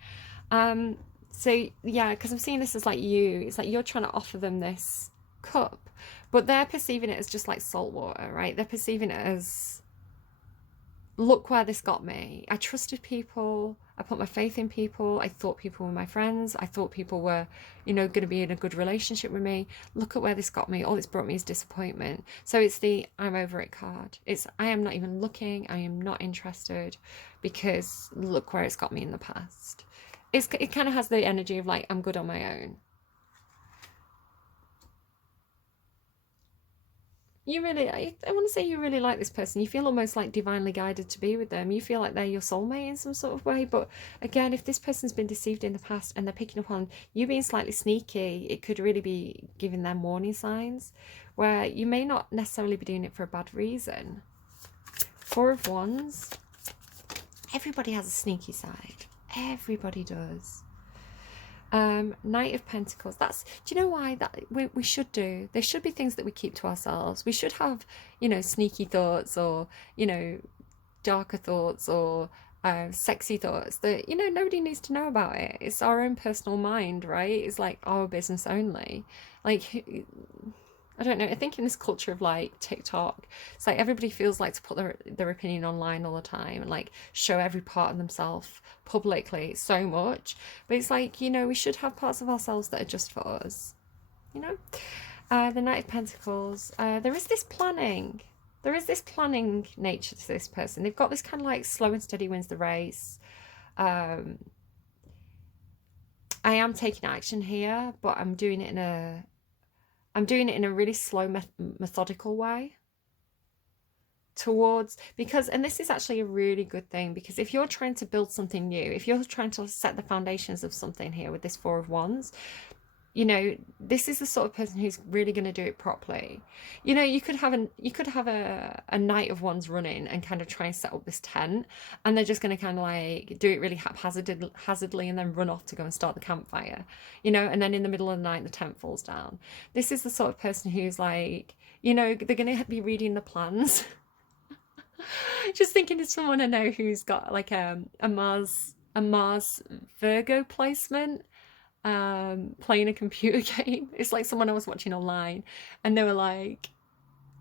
So yeah, because I'm seeing this as like it's like you're trying to offer them this cup, but they're perceiving it as just like salt water, right? They're perceiving it as, look where this got me. I trusted people. I put my faith in people. I thought people were my friends. I thought people were, going to be in a good relationship with me. Look at where this got me. All it's brought me is disappointment. So it's the I'm over it card. It's I am not even looking. I am not interested because look where it's got me in the past. It kind of has the energy of like, I'm good on my own. I want to say you really like this person. You feel almost like divinely guided to be with them. You feel like they're your soulmate in some sort of way. But again, if this person's been deceived in the past and they're picking up on you being slightly sneaky, it could really be giving them warning signs where you may not necessarily be doing it for a bad reason. Four of Wands. Everybody has a sneaky side. Everybody does. Knight of Pentacles. Do you know why that we should do? There should be things that we keep to ourselves. We should have, sneaky thoughts or, darker thoughts or sexy thoughts that, nobody needs to know about it. It's our own personal mind, right? It's like our business only. Like, I don't know. I think in this culture of like TikTok, it's like everybody feels like to put their opinion online all the time and like show every part of themselves publicly so much. But it's like, we should have parts of ourselves that are just for us, The Knight of Pentacles. There is this planning. There is this planning nature to this person. They've got this kind of like slow and steady wins the race. I am taking action here, but I'm doing it in a really slow, methodical way and this is actually a really good thing, because if you're trying to build something new, if you're trying to set the foundations of something here with this Four of Wands, this is the sort of person who's really going to do it properly. You could have a Knight of Wands running and kind of try and set up this tent, and they're just going to kind of like do it really haphazardly and then run off to go and start the campfire, and then in the middle of the night the tent falls down. This is the sort of person who's like, they're going to be reading the plans. Just thinking of someone I know who's got like a Mars Virgo placement, playing a computer game. It's like someone I was watching online and they were like,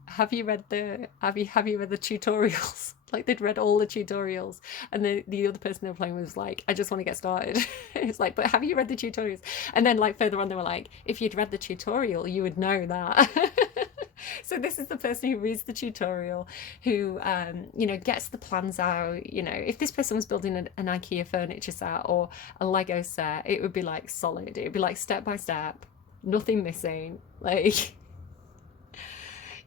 have you read the tutorials? Like they'd read all the tutorials, and the other person they were playing was like, I just want to get started. It's like, but have you read the tutorials? And then like further on they were like, if you'd read the tutorial you would know that. So this is the person who reads the tutorial, who gets the plans out. If this person was building an IKEA furniture set or a Lego set, it would be like solid. It would be like step by step, nothing missing. Like,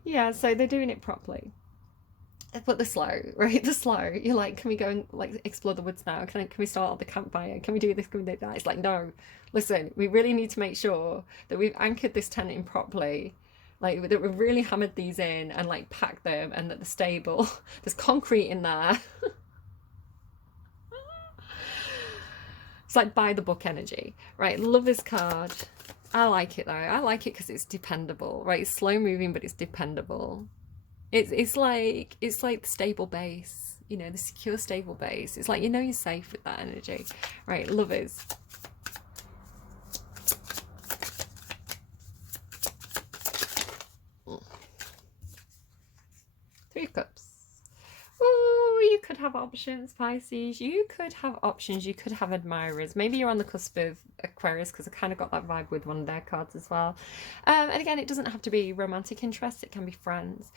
yeah, so they're doing it properly. But the slow, right? The slow. You're like, can we go and like explore the woods now? Can we start the campfire? Can we do this? Can we do that? It's like, no, listen, we really need to make sure that we've anchored this tent in properly. Like that we've really hammered these in and like packed them, and that they're stable. There's concrete in there. It's like by the book energy, right? Love this card. I like it though. I like it because it's dependable, right? It's slow moving, but it's dependable. It's like the stable base, the secure stable base. It's like, you're safe with that energy, right? Lovers. Three of Cups. Ooh, you could have options, Pisces. You could have options. You could have admirers. Maybe you're on the cusp of Aquarius, because I kind of got that vibe with one of their cards as well. And again, it doesn't have to be romantic interest. It can be friends.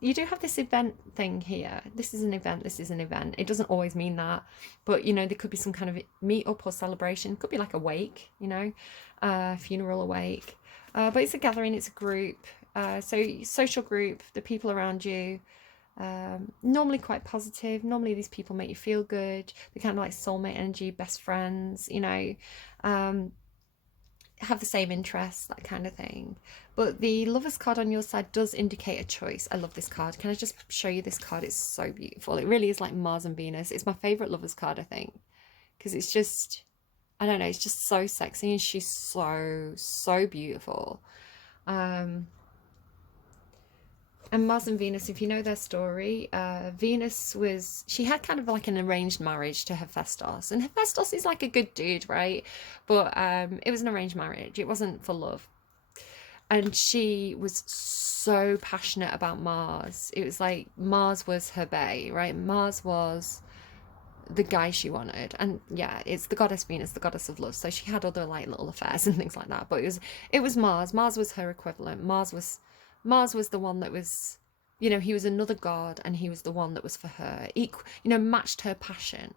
You do have this event thing here. This is an event. This is an event. It doesn't always mean that, but there could be some kind of meet up or celebration. It could be like a wake, funeral, a wake. But it's a gathering. It's a group. So social group. The people around you. Normally quite positive. Normally these people make you feel good. They're kind of like soulmate energy, best friends, have the same interests, that kind of thing. But the Lovers card on your side does indicate a choice. I love this card. Can I just show you this card? It's so beautiful. It really is like Mars and Venus. It's my favorite Lovers card, I think, because it's just, I don't know, it's just so sexy, and she's so beautiful. And Mars and Venus, if you know their story, Venus she had kind of like an arranged marriage to Hephaestus. And Hephaestus is like a good dude, right? But it was an arranged marriage. It wasn't for love. And she was so passionate about Mars. It was like Mars was her bae, right? Mars was the guy she wanted. And yeah, it's the goddess Venus, the goddess of love. So she had other like little affairs and things like that. But it was Mars. Mars was her equivalent. Mars was the one that was, you know, he was another god, and he was the one that was for her, matched her passion.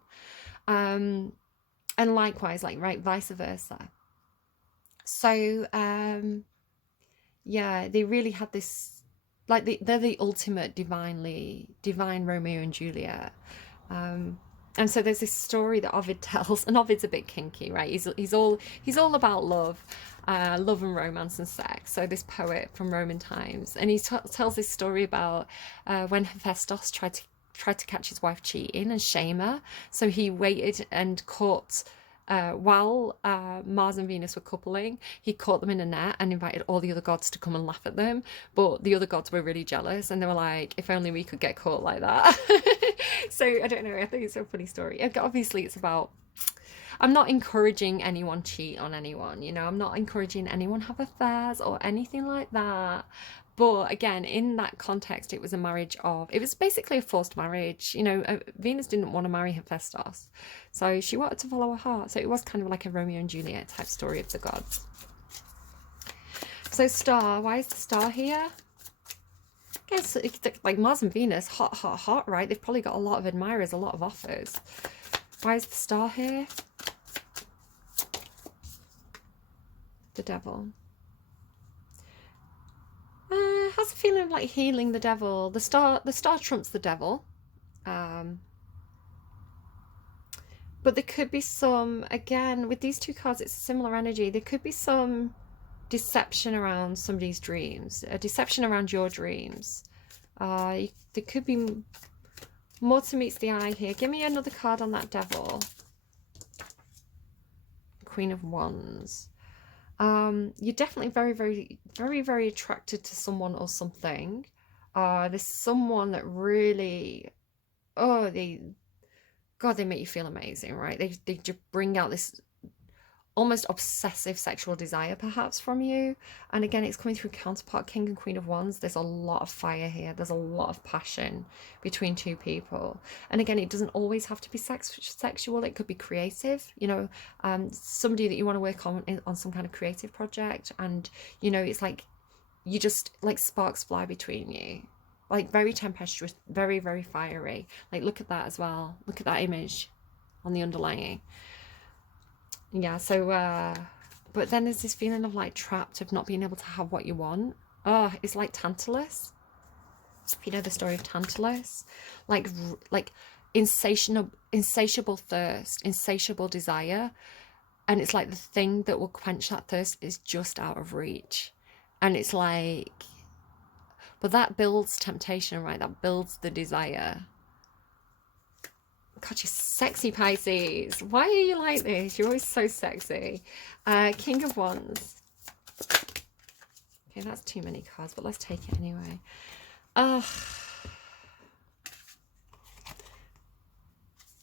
And likewise, like, right, vice versa. So, yeah, they really had this, like, they're the ultimate divine Romeo and Juliet. And so there's this story that Ovid tells, and Ovid's a bit kinky, right? He's all about love. Love and romance and sex. So this poet from Roman times, and he tells this story about when Hephaestus tried to catch his wife cheating and shame her. So he waited and caught, while Mars and Venus were coupling, he caught them in a net and invited all the other gods to come and laugh at them. But the other gods were really jealous, and they were like, if only we could get caught like that. So I don't know, I think it's a funny story. Obviously it's about, I'm not encouraging anyone cheat on anyone, you know, I'm not encouraging anyone have affairs or anything like that. But again, in that context, it was a marriage it was basically a forced marriage. You know, Venus didn't want to marry Hephaestus, so she wanted to follow her heart. So it was kind of like a Romeo and Juliet type story of the gods. So star, why is the star here? I guess like Mars and Venus, hot, right? They've probably got a lot of admirers, a lot of offers. Why is the star here? The devil. Has a feeling of like healing the devil. The star trumps the devil. But there could be some, again, with these two cards, it's a similar energy. There could be some deception around somebody's dreams, a deception around your dreams. There could be more to meets the eye here. Give me another card on that devil. Queen of Wands. You're definitely very attracted to someone or something. There's someone that really, they make you feel amazing, right? They just bring out this almost obsessive sexual desire perhaps from you. And again, it's coming through counterpart, King and Queen of Wands. There's a lot of fire here. There's a lot of passion between two people. And again, it doesn't always have to be sexual. It could be creative, you know, somebody that you want to work on some kind of creative project. And, you know, it's like you just like sparks fly between you, like very tempestuous, very fiery. Like look at that as well. Look at that image on the underlying. Yeah, so but then there's this feeling of like trapped, of not being able to have what you want. It's like Tantalus. If you know the story of Tantalus, like insatiable thirst, insatiable desire, and it's like the thing that will quench that thirst is just out of reach. And it's like, but that builds temptation, right? That builds the desire. God, you're sexy, Pisces. Why are you like this? You're always so sexy. King of Wands. Okay, that's too many cards, but let's take it anyway.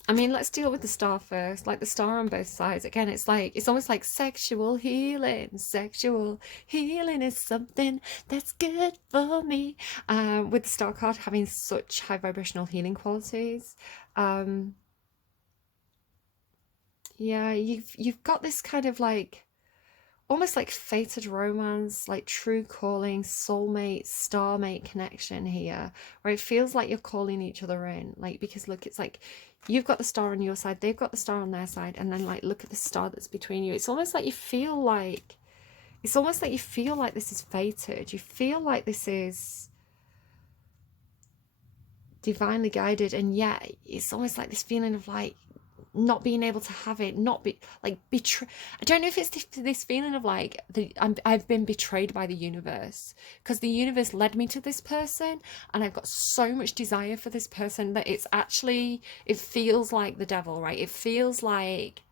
I mean, let's deal with the star first. Like the star on both sides. Again, it's like, it's almost like sexual healing. Sexual healing is something that's good for me. With the star card having such high vibrational healing qualities. Yeah, you've got this kind of like, almost like fated romance, like true calling, soulmate, starmate connection here, where it feels like you're calling each other in. Like, because look, it's like you've got the star on your side, they've got the star on their side, and then like look at the star that's between you. It's almost like you feel like, this is fated. You feel like this is divinely guided, and yet it's almost like this feeling of like not being able to have it, not be like betray. I don't know if it's this feeling of like I've been betrayed by the universe, because the universe led me to this person and I've got so much desire for this person that it's actually, it feels like the devil, right? It feels like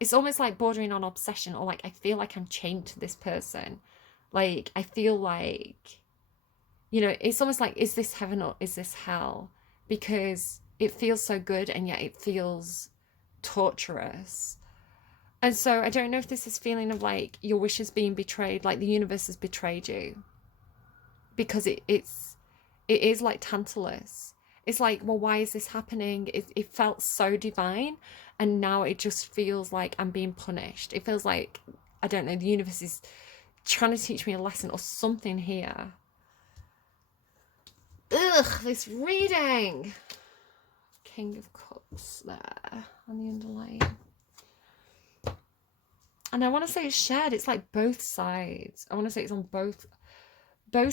it's almost like bordering on obsession, or like I feel like I'm chained to this person. Like I feel like, you know, it's almost like, is this heaven or is this hell? Because it feels so good and yet it feels torturous. And so I don't know if this is feeling of like your wishes being betrayed, like the universe has betrayed you, because it is like Tantalus. It's like, well, why is this happening? It felt so divine, and now it just feels like I'm being punished. It feels like, I don't know, the universe is trying to teach me a lesson or something here. Ugh, this reading. King of Cups there on the underline. And I want to say it's shared. It's like both sides. I want to say it's on both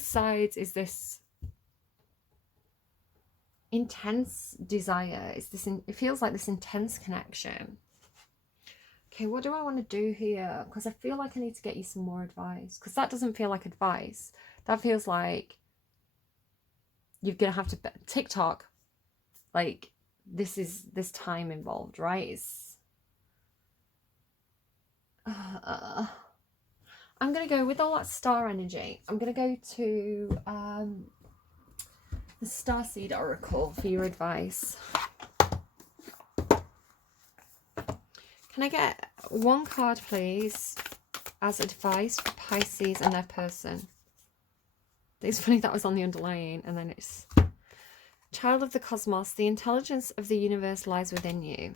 sides. Is this intense desire? It's this. It feels like this intense connection. Okay, what do I want to do here? Because I feel like I need to get you some more advice. Because that doesn't feel like advice. That feels like you're gonna have to TikTok. Like this time involved, right? It's. I'm going to go with all that star energy. I'm going to go to the Starseed Oracle for your advice. Can I get one card, please, as advice for Pisces and their person? It's funny that was on the underlying, and then it's Child of the Cosmos. The intelligence of the universe lies within you.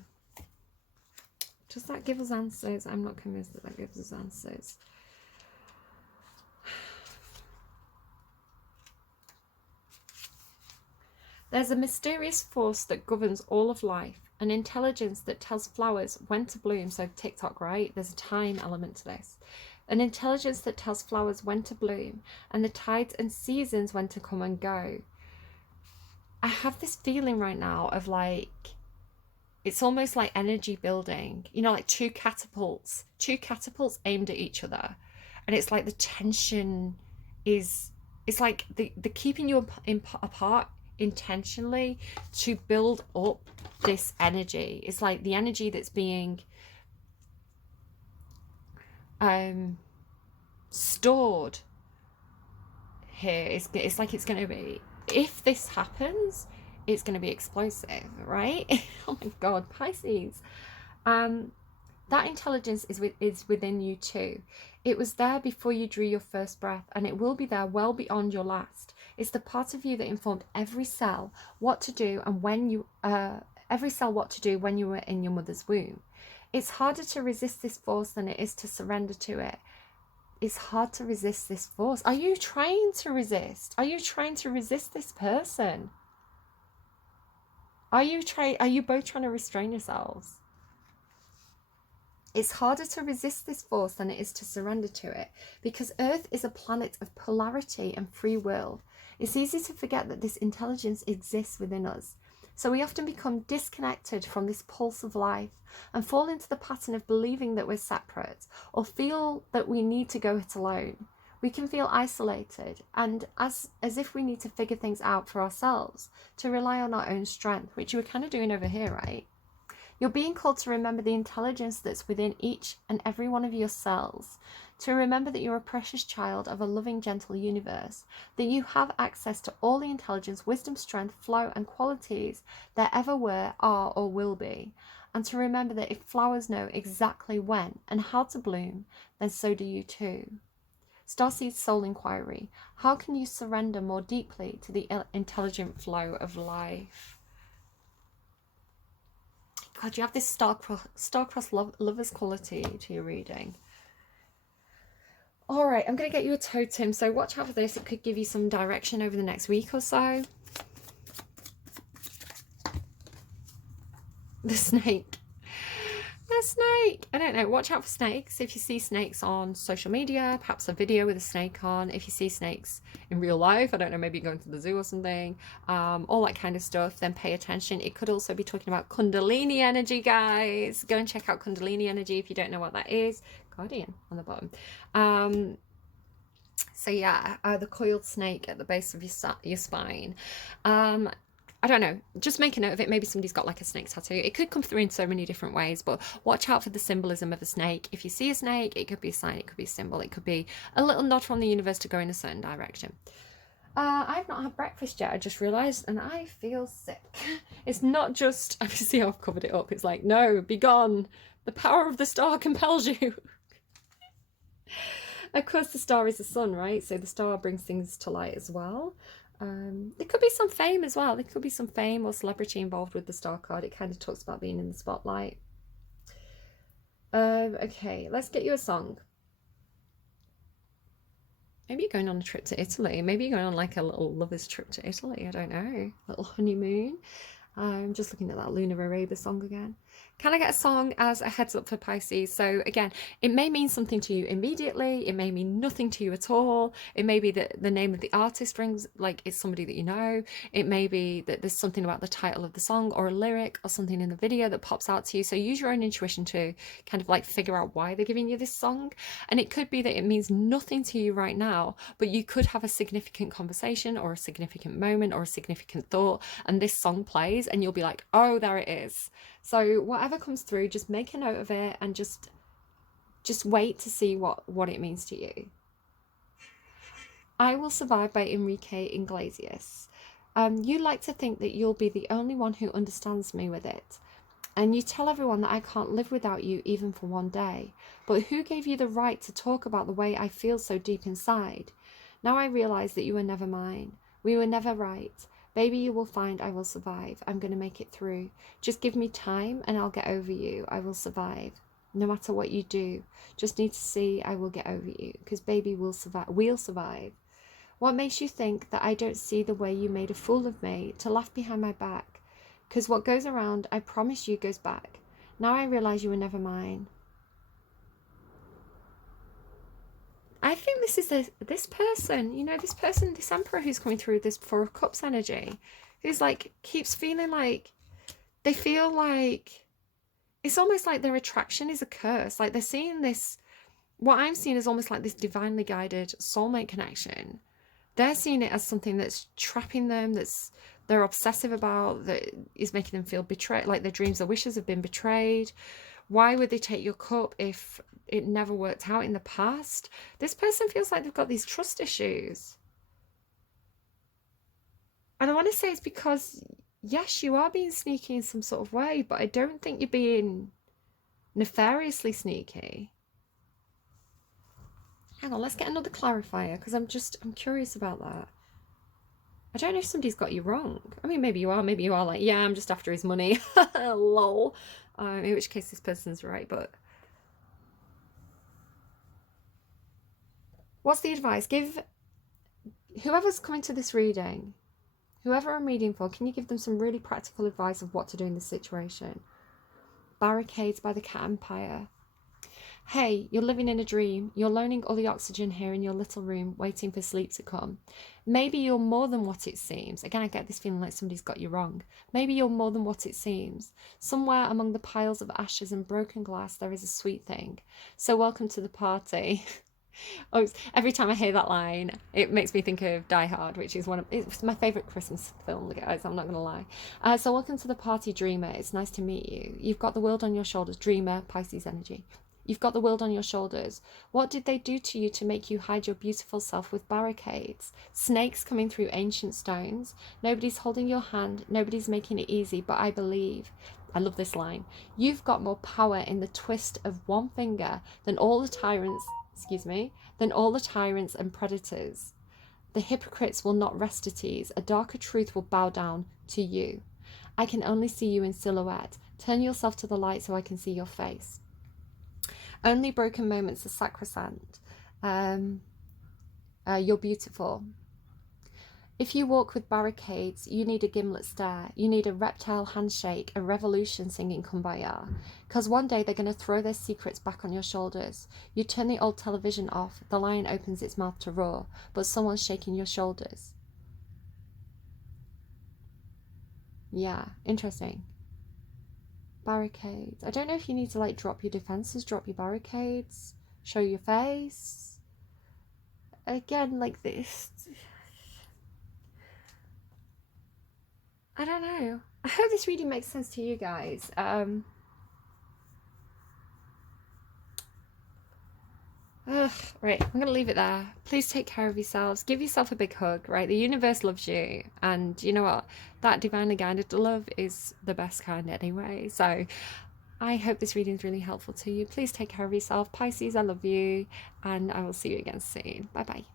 Does that give us answers? I'm not convinced that gives us answers. There's a mysterious force that governs all of life, an intelligence that tells flowers when to bloom. So TikTok, right? There's a time element to this. An intelligence that tells flowers when to bloom, and the tides and seasons when to come and go. I have this feeling right now of like, it's almost like energy building, you know, like two catapults aimed at each other. And it's like the tension is, it's like the keeping you apart intentionally to build up this energy. It's like the energy that's being stored here. It's like it's going to be, if this happens, it's going to be explosive, right? Oh my God, Pisces. That intelligence is within you too. It was there before you drew your first breath, and it will be there well beyond your last. It's the part of you that informed every cell what to do, and when you every cell what to do when you were in your mother's womb. It's harder to resist this force than it is to surrender to it. It's hard to resist this force. Are you trying to resist? Are you trying to resist this person? Are you both trying to restrain yourselves? It's harder to resist this force than it is to surrender to it, because Earth is a planet of polarity and free will. It's easy to forget that this intelligence exists within us. So we often become disconnected from this pulse of life and fall into the pattern of believing that we're separate, or feel that we need to go it alone. We can feel isolated, and as if we need to figure things out for ourselves, to rely on our own strength, which you were kind of doing over here, right? You're being called to remember the intelligence that's within each and every one of your cells, to remember that you're a precious child of a loving, gentle universe, that you have access to all the intelligence, wisdom, strength, flow, and qualities there ever were, are, or will be, and to remember that if flowers know exactly when and how to bloom, then so do you too. Starseed Soul Inquiry. How can you surrender more deeply to the intelligent flow of life? God, you have this star-crossed lover's quality to your reading. All right, I'm going to get you a totem. So watch out for this. It could give you some direction over the next week or so. The snake. A snake. I don't know. Watch out for snakes. If you see snakes on social media, perhaps a video with a snake on. If you see snakes in real life, I don't know, maybe going to the zoo or something, all that kind of stuff, then pay attention. It could also be talking about Kundalini energy, guys. Go and check out Kundalini energy if you don't know what that is. Guardian on the bottom. So yeah, the coiled snake at the base of your spine. I don't know, just make a note of it. Maybe somebody's got like a snake tattoo. It could come through in so many different ways, but watch out for the symbolism of a snake. If you see a snake, it could be a sign, it could be a symbol, it could be a little nod from the universe to go in a certain direction. I've not had breakfast yet, I just realised, and I feel sick. It's not just, I see how I've covered it up. It's like, no, be gone. The power of the star compels you. Of course, the star is the sun, right? So the star brings things to light as well. There could be some fame as well. There could be some fame or celebrity involved with the star card. It kind of talks about being in the spotlight. Okay, let's get you a song. Maybe you're going on a trip to Italy. Maybe you're going on like a little lover's trip to Italy. I don't know. A little honeymoon. I'm just looking at that Lunar Araba song again. Can I get a song as a heads up for Pisces? So again, it may mean something to you immediately. It may mean nothing to you at all. It may be that the name of the artist rings like it's somebody that you know. It may be that there's something about the title of the song or a lyric or something in the video that pops out to you. So use your own intuition to kind of like figure out why they're giving you this song. And it could be that it means nothing to you right now, but you could have a significant conversation or a significant moment or a significant thought, and this song plays and you'll be like, oh, there it is. So whatever comes through, just make a note of it and just wait to see what it means to you. I Will Survive by Enrique Iglesias. You like to think that you'll be the only one who understands me with it. And you tell everyone that I can't live without you even for one day. But who gave you the right to talk about the way I feel so deep inside? Now I realise that you were never mine. We were never right. Baby, you will find I will survive. I'm going to make it through. Just give me time and I'll get over you. I will survive. No matter what you do. Just need to see I will get over you. Because baby, we'll survive. We'll survive. What makes you think that I don't see the way you made a fool of me to laugh behind my back? Because what goes around, I promise you, goes back. Now I realise you were never mine. I think this is this person, you know, this person, this emperor who's coming through this Four of Cups energy, who's like, keeps feeling like, they feel like, it's almost like their attraction is a curse. Like they're seeing this, what I'm seeing is almost like this divinely guided soulmate connection. They're seeing it as something that's trapping them, they're obsessive about, that is making them feel betrayed, like their dreams, their wishes have been betrayed. Why would they take your cup if it never worked out in the past? This person feels like they've got these trust issues. And I want to say it's because, yes, you are being sneaky in some sort of way, but I don't think you're being nefariously sneaky. Hang on, let's get another clarifier, because I'm curious about that. I don't know if somebody's got you wrong. I mean, maybe you are like, yeah, I'm just after his money. Lol. In which case this person's right, but what's the advice? Give whoever's coming to this reading, whoever I'm reading for, can you give them some really practical advice of what to do in this situation? Barricades by the Cat Empire. Hey, you're living in a dream. You're loaning all the oxygen here in your little room, waiting for sleep to come. Maybe you're more than what it seems. Again, I get this feeling like somebody's got you wrong. Maybe you're more than what it seems. Somewhere among the piles of ashes and broken glass, there is a sweet thing. So welcome to the party. Oh, every time I hear that line, it makes me think of Die Hard, which is it's my favourite Christmas film, guys, I'm not going to lie. So welcome to the party, dreamer. It's nice to meet you. You've got the world on your shoulders. Dreamer, Pisces energy. You've got the world on your shoulders. What did they do to you to make you hide your beautiful self with barricades? Snakes coming through ancient stones. Nobody's holding your hand. Nobody's making it easy, but I believe. I love this line. You've got more power in the twist of one finger than all the tyrants, than all the tyrants and predators. The hypocrites will not rest at ease. A darker truth will bow down to you. I can only see you in silhouette. Turn yourself to the light so I can see your face. Only broken moments are sacrosanct. You're beautiful. If you walk with barricades, you need a gimlet stare, you need a reptile handshake, a revolution singing kumbaya. Because one day they're going to throw their secrets back on your shoulders. You turn the old television off, the lion opens its mouth to roar, but someone's shaking your shoulders. Yeah, interesting. Barricades. I don't know if you need to like drop your defenses, drop your barricades, show your face. Again, like this. I don't know. I hope this reading makes sense to you guys. Right, I'm going to leave it there. Please take care of yourselves. Give yourself a big hug, right? The universe loves you. And you know what? That divinely guided love is the best kind anyway. So I hope this reading is really helpful to you. Please take care of yourself. Pisces, I love you. And I will see you again soon. Bye-bye.